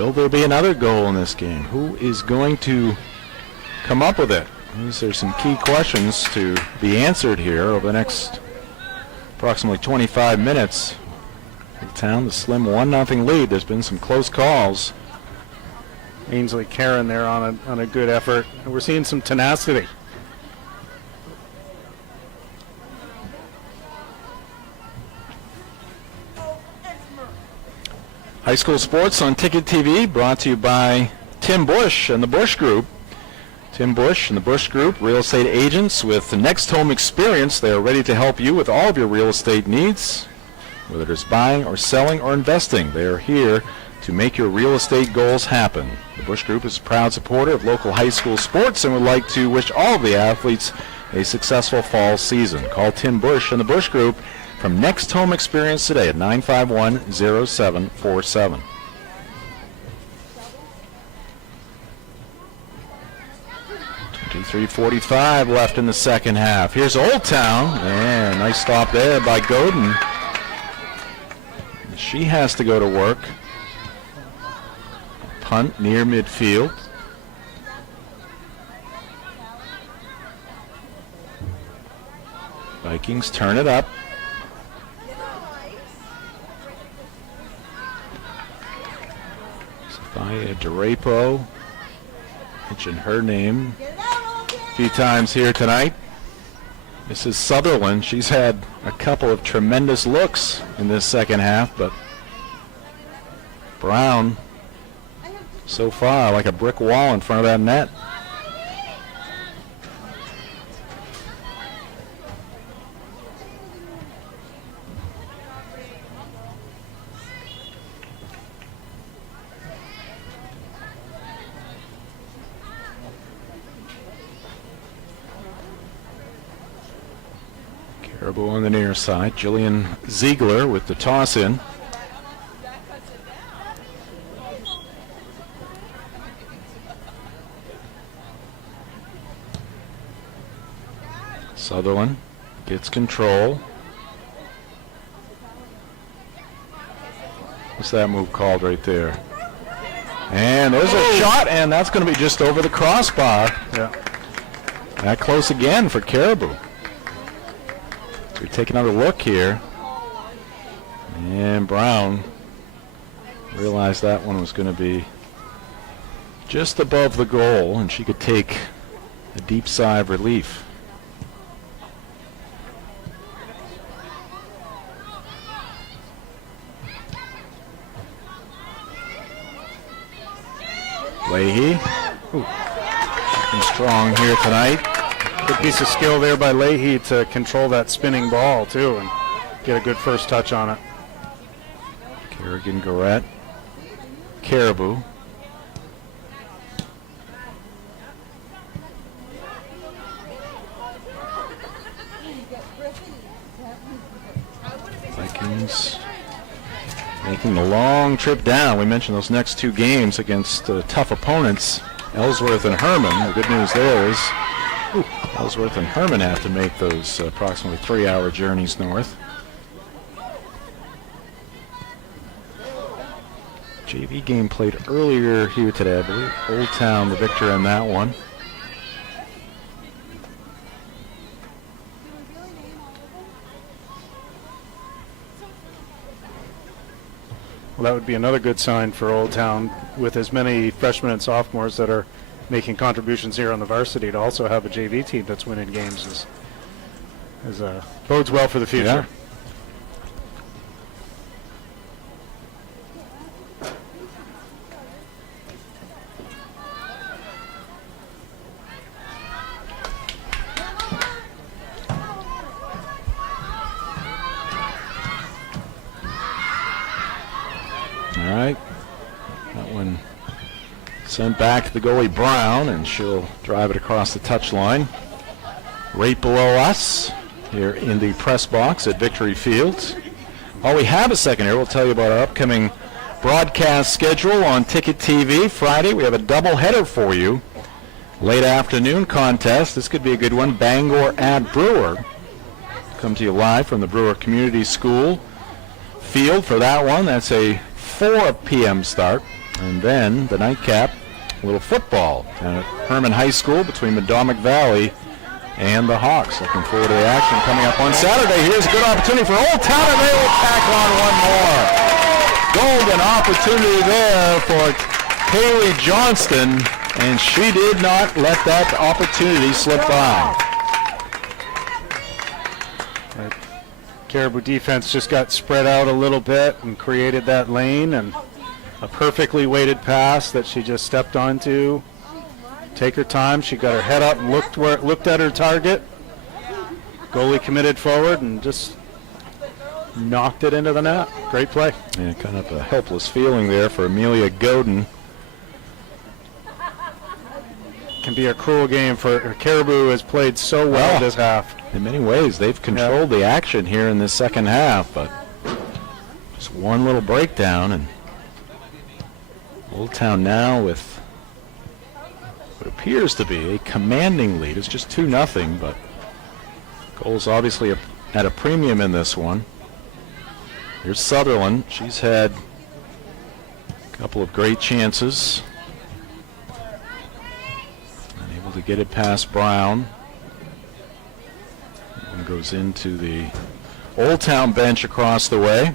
Will there be another goal in this game? Who is going to come up with it? These are some key questions to be answered here over the next approximately 25 minutes. Old Town, the slim 1-0 lead. There's been some close calls. Ainsley Karen there on a good effort. And we're seeing some tenacity. High school sports on Ticket TV, brought to you by Tim Bush and the Bush Group. Tim Bush and the Bush Group, real estate agents with the next home experience. They are ready to help you with all of your real estate needs, whether it's buying or selling or investing. They are here to make your real estate goals happen. The Bush Group is a proud supporter of local high school sports and would like to wish all of the athletes a successful fall season. Call Tim Bush and the Bush Group from Next Home Experience today at 951-0747. 23:45 left in the second half. Here's Old Town, and nice stop there by Godin. She has to go to work. Punt near midfield. Vikings turn it up. Sophia DeRapo, mentioned her name a few times here tonight. Mrs. Sutherland, she's had a couple of tremendous looks in this second half, but Brown so far like a brick wall in front of that net. Caribou on the near side. Julian Ziegler with the toss in. Sutherland gets control. What's that move called right there? And there's a shot, and that's going to be just over the crossbar. Yeah. That close again for Caribou. We take another look here, and Brown realized that one was going to be just above the goal, and she could take a deep sigh of relief. Leahy, looking strong here tonight. Good piece of skill there by Leahy to control that spinning ball, too, and get a good first touch on it. Kerrigan Garrett, Caribou. Vikings making the long trip down. We mentioned those next two games against tough opponents, Ellsworth and Herman. The good news there is Ellsworth and Herman have to make those approximately 3-hour journeys north. JV game played earlier here today, I believe. Old Town the victor in that one. Well, that would be another good sign for Old Town with as many freshmen and sophomores that are making contributions here on the varsity. To also have a JV team that's winning games is bodes well for the future. All right, that one sent back to the goalie Brown, and she'll drive it across the touchline. Right below us here in the press box at Victory Field. While we have a second here, we'll tell you about our upcoming broadcast schedule on Ticket TV. Friday, we have a doubleheader for you. Late afternoon contest. This could be a good one. Bangor at Brewer. Come to you live from the Brewer Community School field for that one. That's a 4 p.m. start. And then the nightcap, a little football down at Herman High School between Madomic Valley and the Hawks. Looking forward to the action coming up on Saturday. Here's a good opportunity for Old Town, and they will tack on one more. Golden opportunity there for Kaylee Johnston, and she did not let that opportunity slip by. Caribou defense just got spread out a little bit and created that lane, and a perfectly weighted pass that she just stepped onto. Take her time. She got her head up and looked at her target. Goalie committed forward and just knocked it into the net. Great play. Yeah, kind of a helpless feeling there for Amelia Godin. Can be a cruel game for Caribou. Has played so well this half. In many ways, they've controlled the action here in this second half, but just one little breakdown, and Old Town now with what appears to be a commanding lead. It's just 2-0, but goals obviously at a premium in this one. Here's Sutherland. She's had a couple of great chances. Unable to get it past Brown. One goes into the Old Town bench across the way.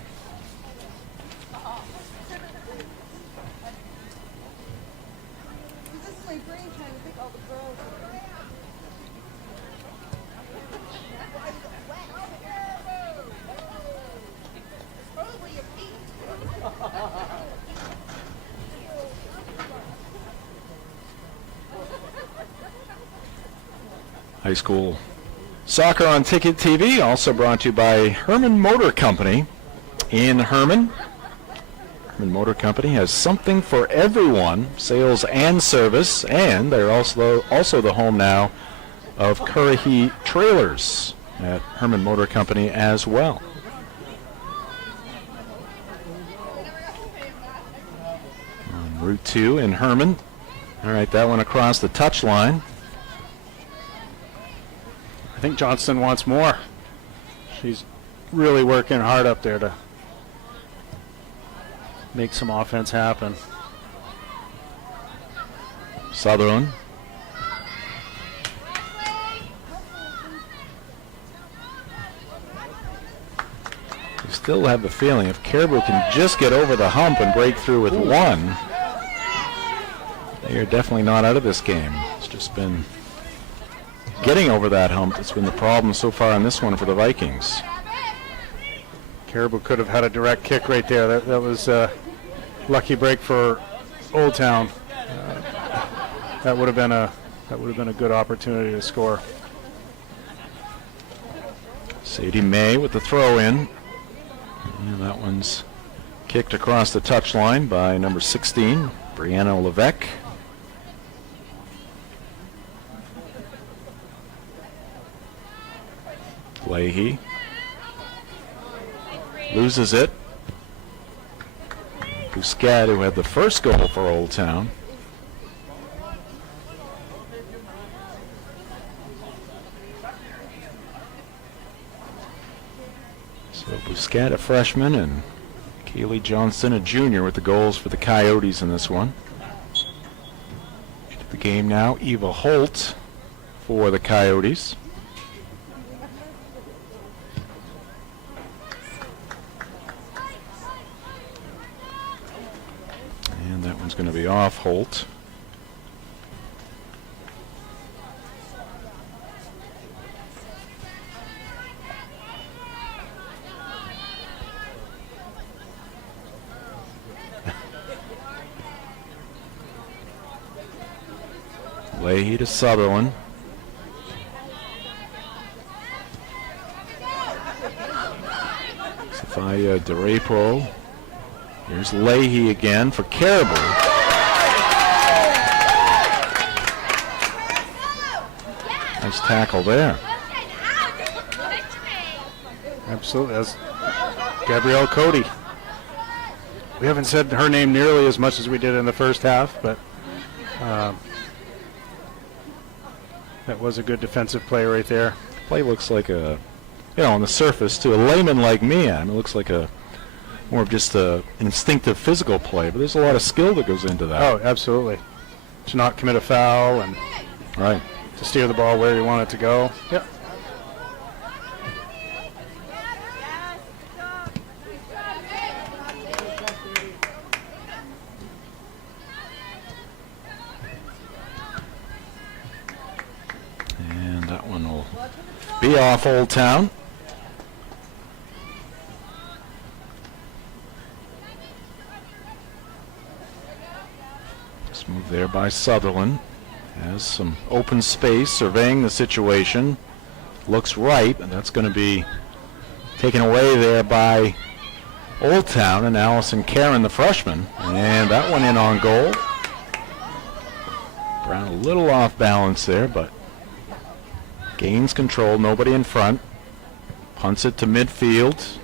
High school soccer on Ticket TV, also brought to you by Herman Motor Company in Herman. Herman Motor Company has something for everyone, sales and service, and they're also the home now of Currahee Trailers at Herman Motor Company as well. On Route 2 in Herman. All right, that one across the touchline. I think Johnston wants more. She's really working hard up there to make some offense happen. Sutherland. You still have the feeling if Caribou can just get over the hump and break through with one, they are definitely not out of this game. It's just been getting over that hump that's been the problem so far in this one for the Vikings. Caribou could have had a direct kick right there. That was a lucky break for Old Town. That would have been a good opportunity to score. Sadie May with the throw in. And that one's kicked across the touchline by number 16, Brianna Levesque. Leahy loses it. Busquet, who had the first goal for Old Town. So Busquet, a freshman, and Kaylee Johnston, a junior, with the goals for the Coyotes in this one. Into the game now, Eva Holt for the Coyotes. And that one's going to be off Holt. Leahy to Sutherland. Sophia DeRapo. Here's Leahy again for Caribou. Nice tackle there. Absolutely. That's Gabrielle Cody. We haven't said her name nearly as much as we did in the first half, but that was a good defensive play right there. Play looks like a, on the surface to a layman like me, it looks like a more of just a instinctive physical play, but there's a lot of skill that goes into that. Oh, absolutely. To not commit a foul and Right. to steer the ball where you want it to go. Yep. And that one will be off Old Town. Just moved there by Sutherland. Has some open space, surveying the situation. Looks right, and that's going to be taken away there by Old Town and Allison Karen, the freshman. And that one in on goal. Brown a little off balance there, but gains control, nobody in front. Punts it to midfield.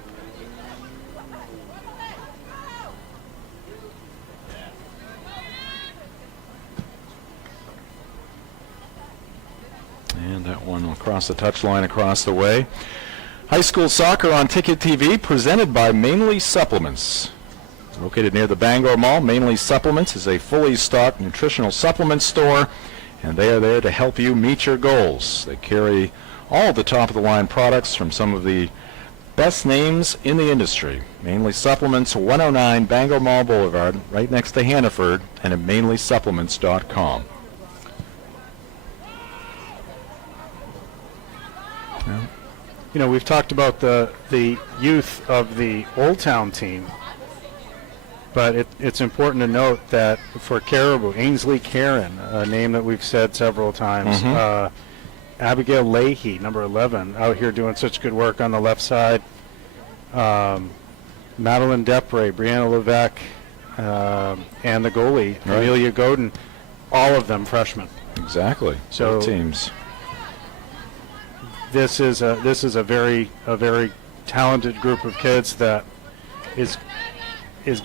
And that one will cross the touchline across the way. High school soccer on Ticket TV, presented by Mainly Supplements. Located near the Bangor Mall, Mainly Supplements is a fully stocked nutritional supplement store, and they are there to help you meet your goals. They carry all the top-of-the-line products from some of the best names in the industry. Mainly Supplements, 109 Bangor Mall Boulevard, right next to Hannaford, and at mainlysupplements.com. You know, we've talked about the youth of the Old Town team, but it's important to note that for Caribou, Ainsley Karen, a name that we've said several times, Abigail Leahy, number 11, out here doing such good work on the left side, Madeline Depre, Brianna Levesque, and the goalie, Right. Amelia Godin, all of them freshmen. Exactly. So- Both teams. This is a very talented group of kids that is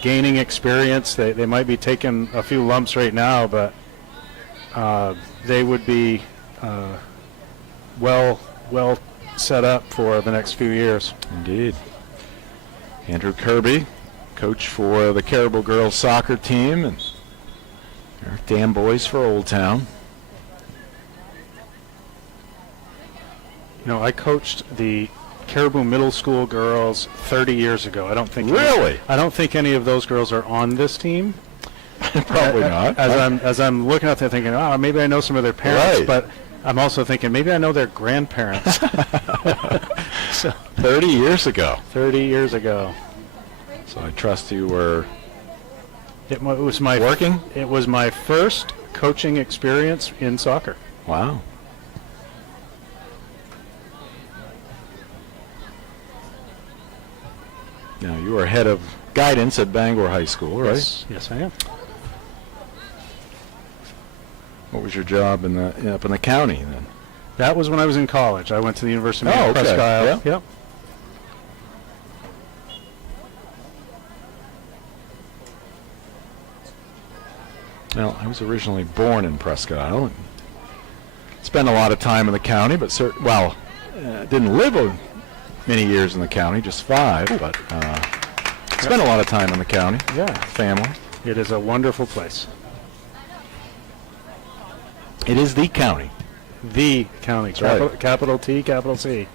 gaining experience. They might be taking a few lumps right now, but they would be well set up for the next few years. Indeed. Andrew Kirby, coach for the Caribou girls soccer team, and Eric Danboys for Old Town. You know, I coached the Caribou Middle School girls 30 years ago. I don't think Really? I don't think any of those girls are on this team. Probably not. As I'm looking out there thinking, oh, maybe I know some of their parents, Right. but I'm also thinking maybe I know their grandparents. So 30 years ago. 30 years ago, So I trust you were it was my working? It was my first coaching experience in soccer. Wow. Now, you were head of guidance at Bangor High School, right? Yes, I am. What was your job up in the county then? That was when I was in college. I went to the University of Oh, Maine, okay. Presque Isle. Yeah. Yep. Well, I was originally born in Presque Isle. And spent a lot of time in the county, but didn't live many years in the county, just 5, but spent a lot of time in the county. Yeah. Family. It is a wonderful place. It is the county. The county. right. Capital T, capital C.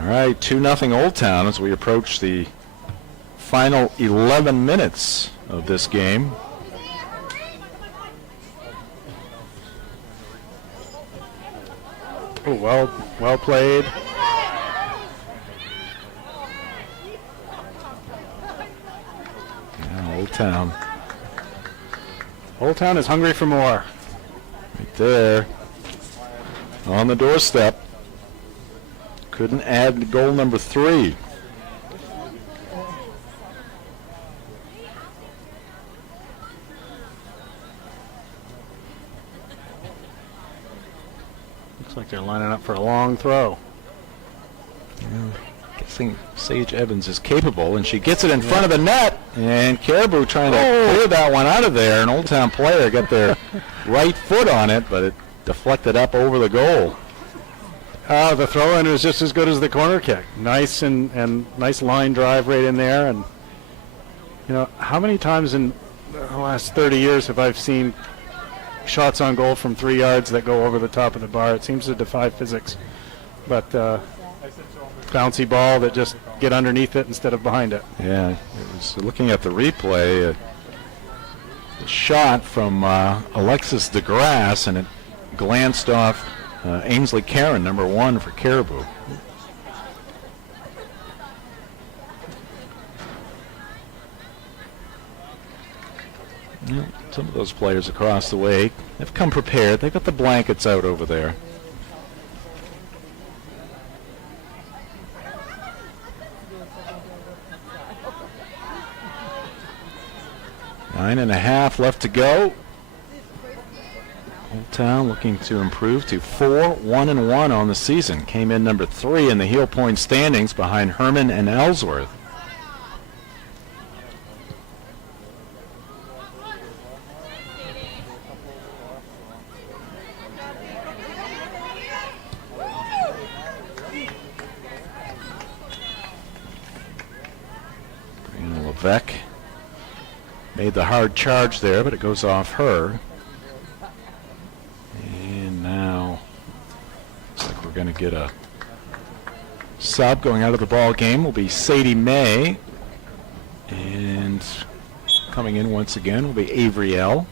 All right, 2-0 Old Town as we approach the final 11 minutes of this game. Oh, well played. Yeah, Old Town Old Town is hungry for more. right there on the doorstep. Couldn't add goal number 3. Looks like they're lining up for a long throw. guessing Sage Evans is capable, and she gets it in front of the net, and Caribou trying to clear that one out of there. An Old Town player got their right foot on it, but it deflected up over the goal. The throw-in was just as good as the corner kick. Nice and nice line drive right in there. And how many times in the last 30 years have I seen shots on goal from 3 yards that go over the top of the bar? It seems to defy physics. But bouncy ball that just get underneath it instead of behind it. Yeah, it was looking at the replay. The shot from Alexis DeGrasse, and it glanced off Ainsley Caron, number 1 for Caribou. Yeah, some of those players across the way have come prepared. They've got the blankets out over there. 9.5 left to go. Old Town looking to improve to 4-1-1 on the season. Came in number 3 in the heel point standings behind Herman and Ellsworth. Brianna Levesque made the hard charge there, but it goes off her. And now looks like we're going to get a sub going out of the ball game. Will be Sadie May. And coming in once again will be Avriel.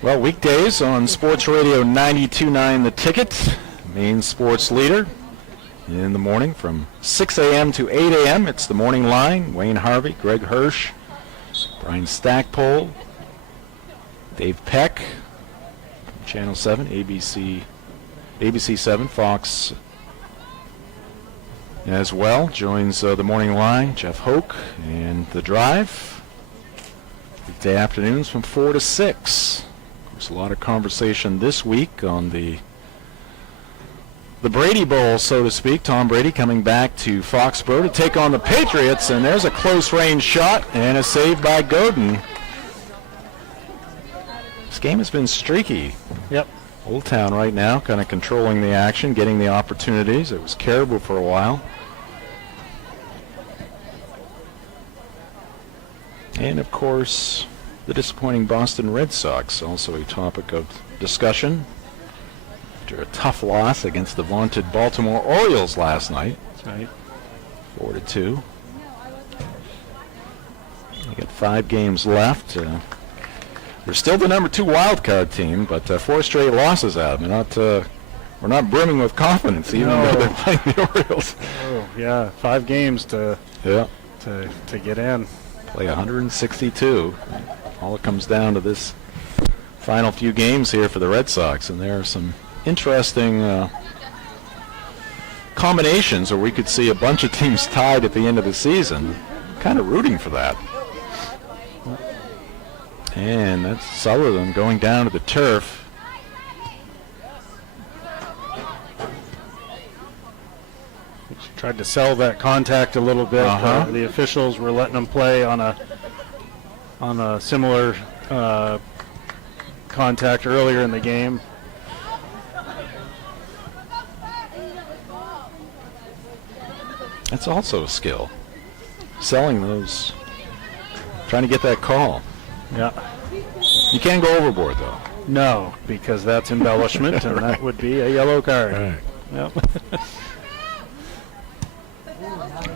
Well, weekdays on Sports Radio 92.9 The Ticket, main sports leader. In the morning from 6 a.m. to 8 a.m., it's the morning line. Wayne Harvey, Greg Hirsch, Brian Stackpole, Dave Peck, Channel 7, ABC 7, Fox as well. Joins the morning line, Jeff Hoke, and The Drive. Weekday afternoons from 4 to 6. There's a lot of conversation this week on the Brady Bowl, so to speak. Tom Brady coming back to Foxborough to take on the Patriots, and there's a close-range shot and a save by Godin. This game has been streaky. Yep. Old Town right now kind of controlling the action, getting the opportunities. It was Caribou for a while. And, of course, the disappointing Boston Red Sox, also a topic of discussion after a tough loss against the vaunted Baltimore Orioles last night. That's right. 4-2. We got 5 games left. We're still the number 2 wild card team, but 4 straight losses out. We're not brimming with confidence, even though they're playing the Orioles. Oh yeah, 5 games to get in. Play 162. All it comes down to this final few games here for the Red Sox, and there are some interesting combinations where we could see a bunch of teams tied at the end of the season. Kind of rooting for that. And that's Sutherland going down to the turf. Tried to sell that contact a little bit. The officials were letting them play on a similar contact earlier in the game. That's also a skill. Selling those, trying to get that call. Yeah. You can't go overboard, though. No, because that's embellishment, and that would be a yellow card. Right. Yep.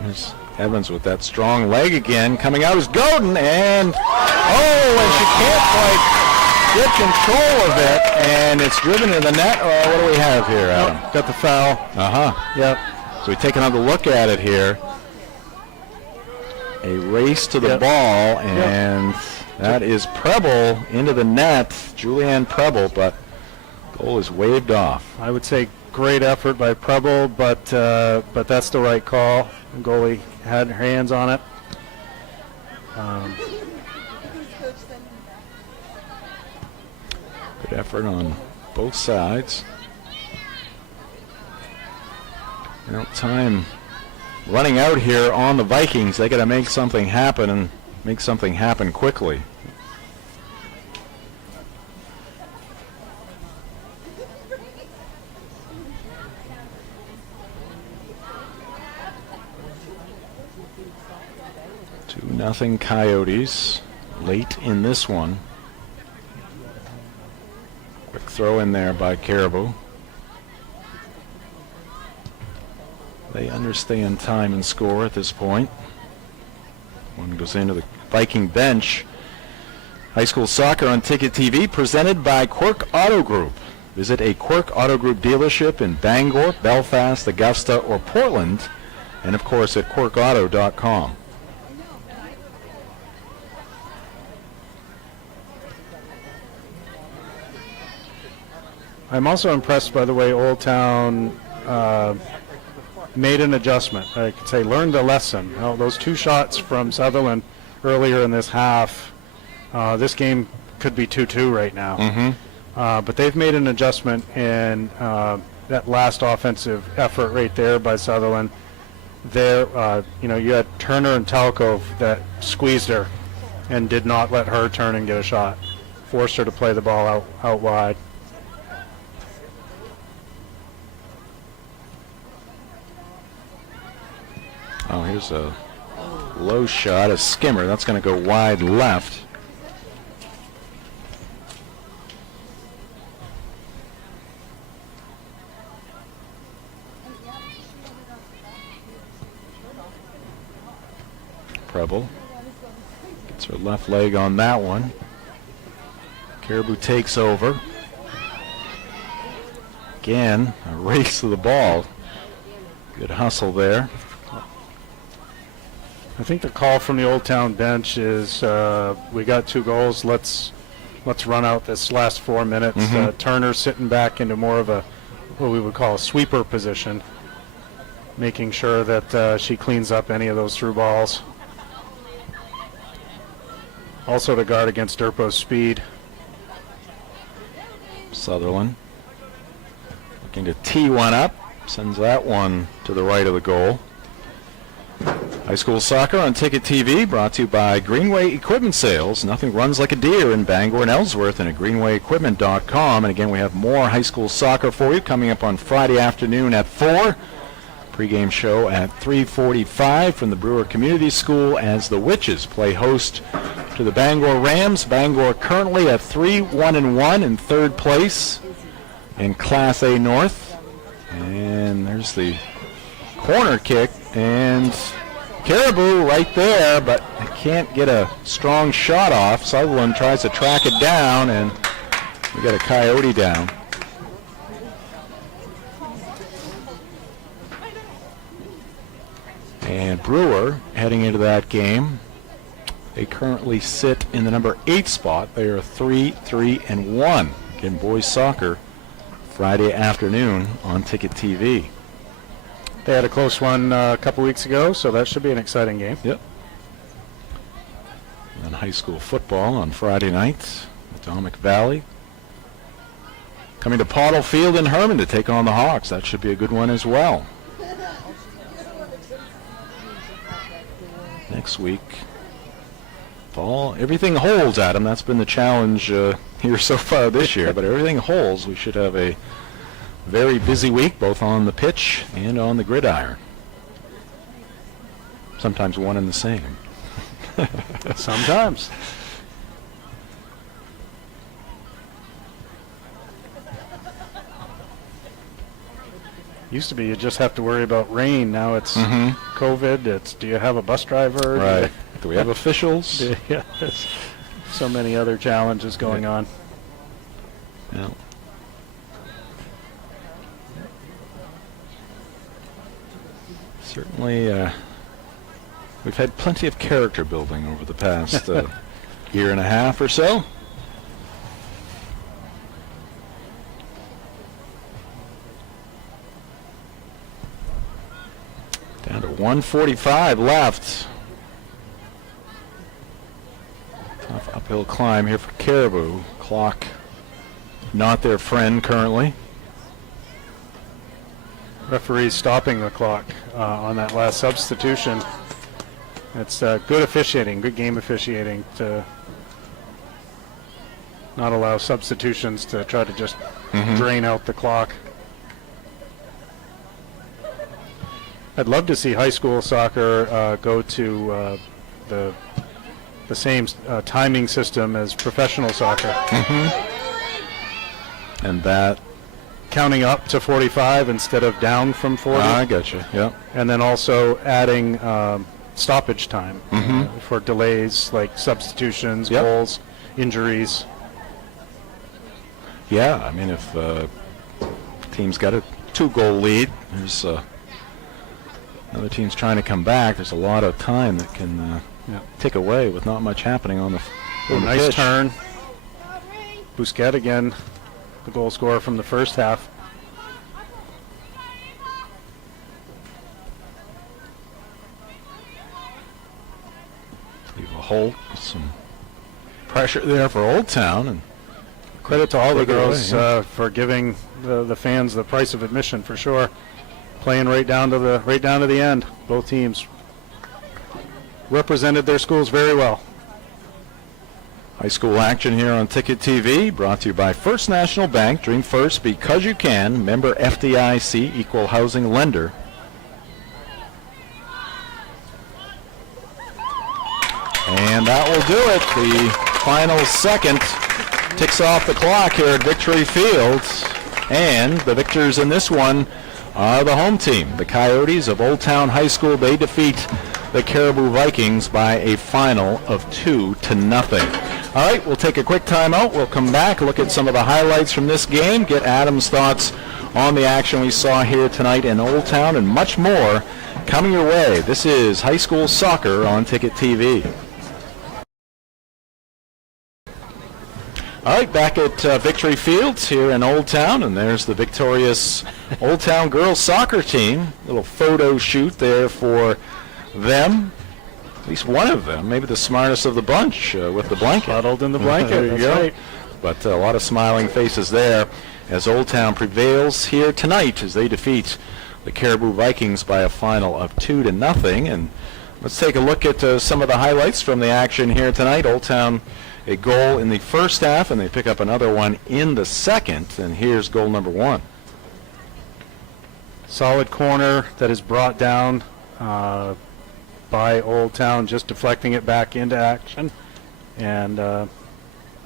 There's Evans with that strong leg again. Coming out is Godin, and she can't quite get control of it, and it's driven in the net. Oh, what do we have here, Adam? Got the foul. Yep. So we take another look at it here. A race to the ball, and that is Preble into the net. Julianne Preble, but goal is waved off. I would say great effort by Preble, but that's the right call. The goalie had her hands on it. Good effort on both sides. Time running out here on the Vikings. They got to make something happen, and make something happen quickly. Nothing Coyotes late in this one. Quick throw in there by Caribou. They understand time and score at this point. One goes into the Viking bench. High school soccer on Ticket TV presented by Quirk Auto Group. Visit a Quirk Auto Group dealership in Bangor, Belfast, Augusta, or Portland, and of course at quirkauto.com. I'm also impressed by the way Old Town made an adjustment. I could say learned a lesson. Those two shots from Sutherland earlier in this half, this game could be 2-2 right now. But they've made an adjustment in that last offensive effort right there by Sutherland. There, you had Turner and Talkov that squeezed her and did not let her turn and get a shot. Forced her to play the ball out wide. Oh, here's a low shot, a skimmer. That's going to go wide left. Preble gets her left leg on that one. Caribou takes over. Again, a race to the ball. Good hustle there. I think the call from the Old Town bench is we got 2 goals. Let's run out this last 4 minutes. Turner sitting back into more of a what we would call a sweeper position, making sure that she cleans up any of those through balls. Also to guard against Durpo's speed. Sutherland looking to tee one up, sends that one to the right of the goal. High school soccer on Ticket TV, brought to you by Greenway Equipment Sales. Nothing runs like a deer in Bangor and Ellsworth, and at greenwayequipment.com. And again, we have more high school soccer for you coming up on Friday afternoon at 4. Pre-game show at 3:45 from the Brewer Community School as the Witches play host to the Bangor Rams. Bangor currently at 3-1-1 in third place in Class A North. And there's the corner kick, and Caribou right there, but I can't get a strong shot off. Sutherland tries to track it down, and we got a Coyote down. And Brewer heading into that game. They currently sit in the number 8 spot. They are 3-3-1. Again, boys soccer Friday afternoon on Ticket TV. They had a close one a couple weeks ago, so that should be an exciting game. Yep. And high school football on Friday night. Potomac Valley coming to Pottle Field in Herman to take on the Hawks. That should be a good one as well. Next week, fall, everything holds, Adam. That's been the challenge here so far this year, but everything holds. We should have a very busy week, both on the pitch and on the gridiron. Sometimes one and the same. Sometimes. Used to be you just have to worry about rain. Now it's COVID. It's do you have a bus driver? Right. Do we have officials? Yeah. There's so many other challenges going on. Yeah. Certainly, we've had plenty of character building over the past year and a half or so. Down to 1:45 left. uphill climb here for Caribou. Clock not their friend currently. Referee stopping the clock on that last substitution. It's good officiating, good game officiating to not allow substitutions to try to just drain out the clock. I'd love to see high school soccer go to the same timing system as professional soccer. And that, counting up to 45 instead of down from 40. I got you. Yeah. And then also adding stoppage time for delays like substitutions, goals, injuries. Yeah, I mean, if team's got a 2-goal lead, there's another team's trying to come back. There's a lot of time that can tick away with not much happening on the nice pitch. Turn. Busquets again, the goal scorer from the first half. Leave a hole, some pressure there for Old Town, and credit to all the take it away, girls for giving the fans the price of admission for sure. Playing right down to the end. Both teams represented their schools very well. high school action here on Ticket TV, brought to you by First National Bank. Dream first because you can. Member FDIC, equal housing lender. And that will do it. The final second ticks off the clock here at Victory Field. And the victors in this one are the home team, the Coyotes of Old Town High School. They defeat the Caribou Vikings by a final of 2-0. All right, we'll take a quick timeout. We'll come back, look at some of the highlights from this game, get Adam's thoughts on the action we saw here tonight in Old Town, and much more coming your way. This is high school soccer on Ticket TV. All right, back at Victory Fields here in Old Town, and there's the victorious Old Town girls soccer team. Little photo shoot there for them. At least one of them, maybe the smartest of the bunch with the blanket. Huddled in the blanket, There you that's go. right. But a lot of smiling faces there as Old Town prevails here tonight as they defeat the Caribou Vikings by a final of 2-0. And let's take a look at some of the highlights from the action here tonight. Old Town, a goal in the first half, and they pick up another one in the second. And here's goal number one. Solid corner that is brought down by Old Town, just deflecting it back into action and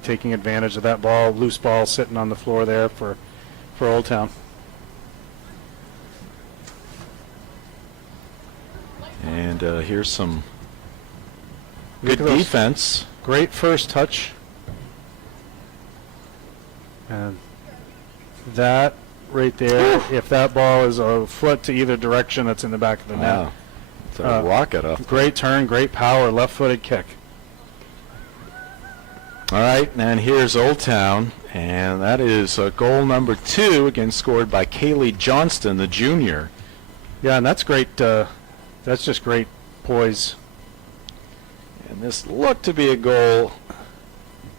taking advantage of that ball, loose ball sitting on the floor there for Old Town. And here's some Look good at those. defense. Great first touch. And that right there, if that ball is a foot to either direction, that's in the back of the net. Wow. It's a rocket up. Great turn, great power, left-footed kick. All right, and here's Old Town, and that is goal number 2, again scored by Kaylee Johnston, the junior. Yeah, and that's great. That's just great poise. And this looked to be a goal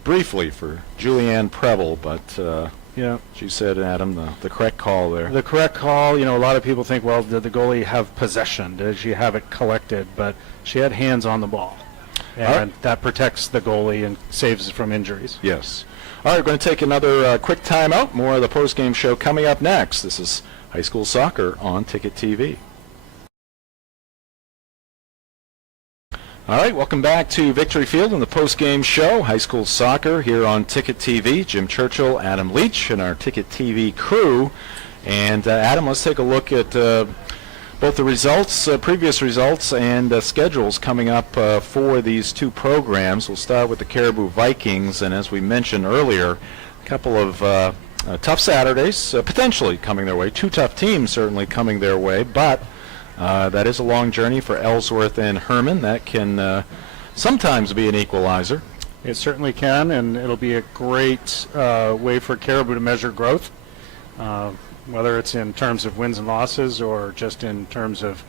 briefly for Julianne Preble, but Yeah. she said, Adam, the correct call there. The correct call, you know, a lot of people think, well, did the goalie have possession? Did she have it collected? But she had hands on the ball. And that protects the goalie and saves it from injuries. Yes. All right, we're going to take another quick timeout. More of the postgame show coming up next. This is high school soccer on Ticket TV. All right, welcome back to Victory Field and the postgame show, high school soccer here on Ticket TV. Jim Churchill, Adam Leach, and our Ticket TV crew. And Adam, let's take a look at both the results, previous results, and schedules coming up for these two programs. We'll start with the Caribou Vikings, and as we mentioned earlier, a couple of tough Saturdays potentially coming their way. Two tough teams certainly coming their way, but that is a long journey for Ellsworth and Herman. That can sometimes be an equalizer. It certainly can, and it'll be a great way for Caribou to measure growth, whether it's in terms of wins and losses or just in terms of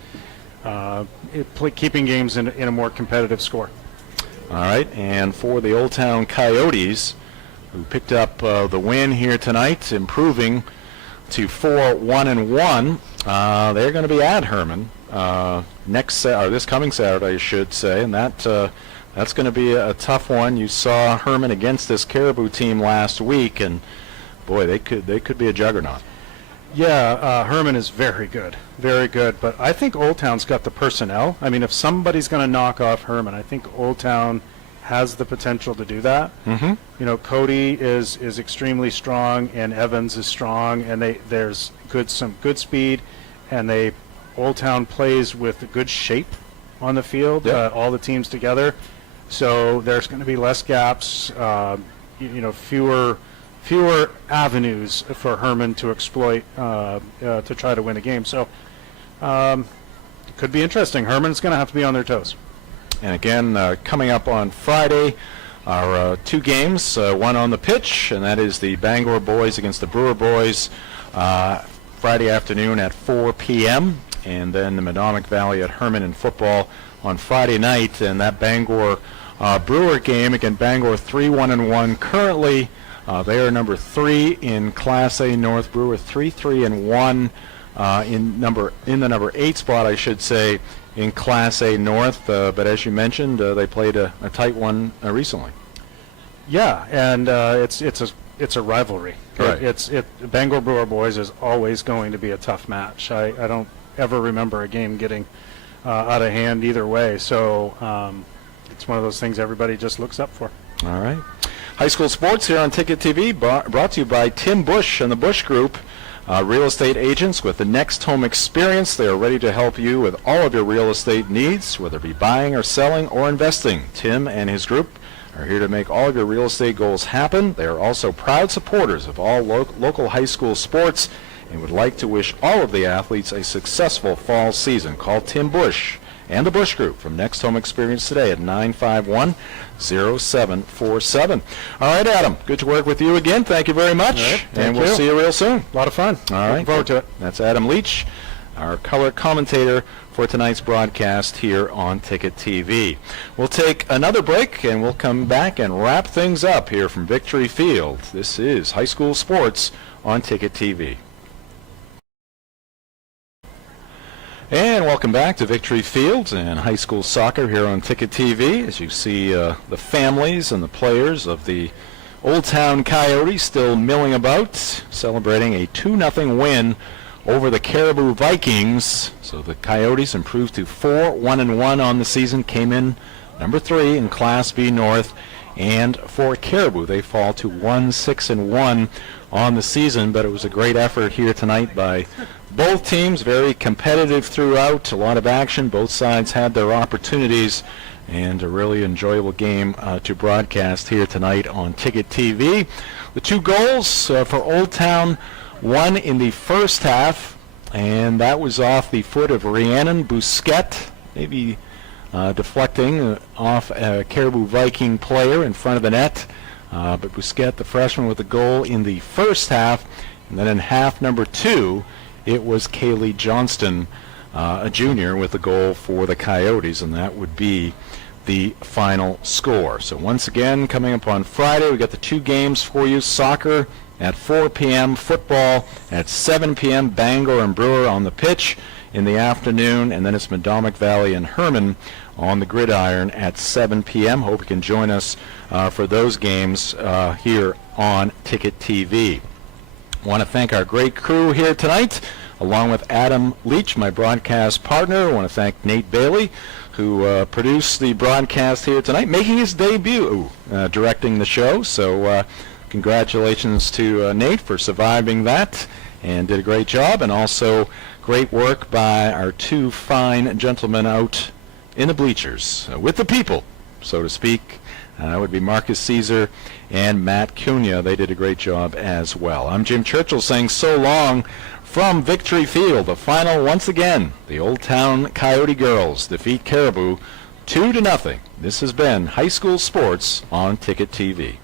keeping games in a more competitive score. All right, and for the Old Town Coyotes, who picked up the win here tonight, improving to 4-1-1, they're going to be at Herman this coming Saturday, I should say, and that's going to be a tough one. You saw Herman against this Caribou team last week, and boy, they could be a juggernaut. Yeah, Herman is very good, but I think Old Town's got the personnel. I mean, if somebody's going to knock off Herman, I think Old Town has the potential to do that. Mm-hmm. You know, Cody is extremely strong, and Evans is strong, and there's some good speed, and Old Town plays with good shape on the field, all the teams together. So there's going to be less gaps, fewer avenues for Herman to exploit to try to win a game. So it could be interesting. Herman's going to have to be on their toes. And again, coming up on Friday are two games, one on the pitch, and that is the Bangor boys against the Brewer boys Friday afternoon at 4 p.m., and then the Madomic Valley at Herman in football on Friday night. And that Bangor Brewer game, again, Bangor 3-1-1 currently. They are number 3 in Class A North. Brewer 3-3-1 in the number 8 spot, I should say, in Class A North. But as you mentioned, they played a tight one recently. Yeah, and it's a rivalry. Right. Bangor Brewer boys is always going to be a tough match. I don't ever remember a game getting out of hand either way. So it's one of those things everybody just looks up for. All right. High school sports here on Ticket TV, brought to you by Tim Bush and the Bush Group, real estate agents with the next home experience. They are ready to help you with all of your real estate needs, whether it be buying or selling or investing. Tim and his group are here to make all of your real estate goals happen. They are also proud supporters of all local high school sports and would like to wish all of the athletes a successful fall season. Call Tim Bush and the Bush Group from Next Home Experience today at 951-0747. All right, Adam, good to work with you again. Thank you very much. All right, and we'll see you real soon. A lot of fun. All right. Looking forward to it. That's Adam Leach, our color commentator for tonight's broadcast here on Ticket TV. We'll take another break, and we'll come back and wrap things up here from Victory Field. This is High School Sports on Ticket TV. And welcome back to Victory Fields and high school soccer here on Ticket TV. As you see the families and the players of the Old Town Coyotes still milling about, celebrating a 2-0 win over the Caribou Vikings. So the Coyotes improved to 4-1-1 on the season, came in number 3 in Class B North. And for Caribou, they fall to 1-6-1 on the season, but it was a great effort here tonight by both teams, very competitive throughout, a lot of action. Both sides had their opportunities, and a really enjoyable game to broadcast here tonight on Ticket TV. The 2 goals for Old Town, one in the first half, and that was off the foot of Rhiannon Bousquet, maybe deflecting off a Caribou Viking player in front of the net. But Bousquet, the freshman, with the goal in the first half, and then in half number 2, it was Kaylee Johnston, a junior, with the goal for the Coyotes, and that would be the final score. So once again, coming up on Friday, we got the 2 games for you. Soccer at 4 p.m., football at 7 p.m., Bangor and Brewer on the pitch in the afternoon, and then it's Madomic Valley and Herman on the gridiron at 7 p.m. Hope you can join us for those games here on Ticket TV. I want to thank our great crew here tonight, along with Adam Leach, my broadcast partner. I want to thank Nate Bailey, who produced the broadcast here tonight, making his debut directing the show. So congratulations to Nate for surviving that, and did a great job. And also great work by our 2 fine gentlemen out in the bleachers, with the people, so to speak. That would be Marcus Caesar and Matt Cunha. They did a great job as well. I'm Jim Churchill saying so long from Victory Field. The final, once again, the Old Town Coyote girls defeat Caribou 2-0. This has been High School Sports on Ticket TV.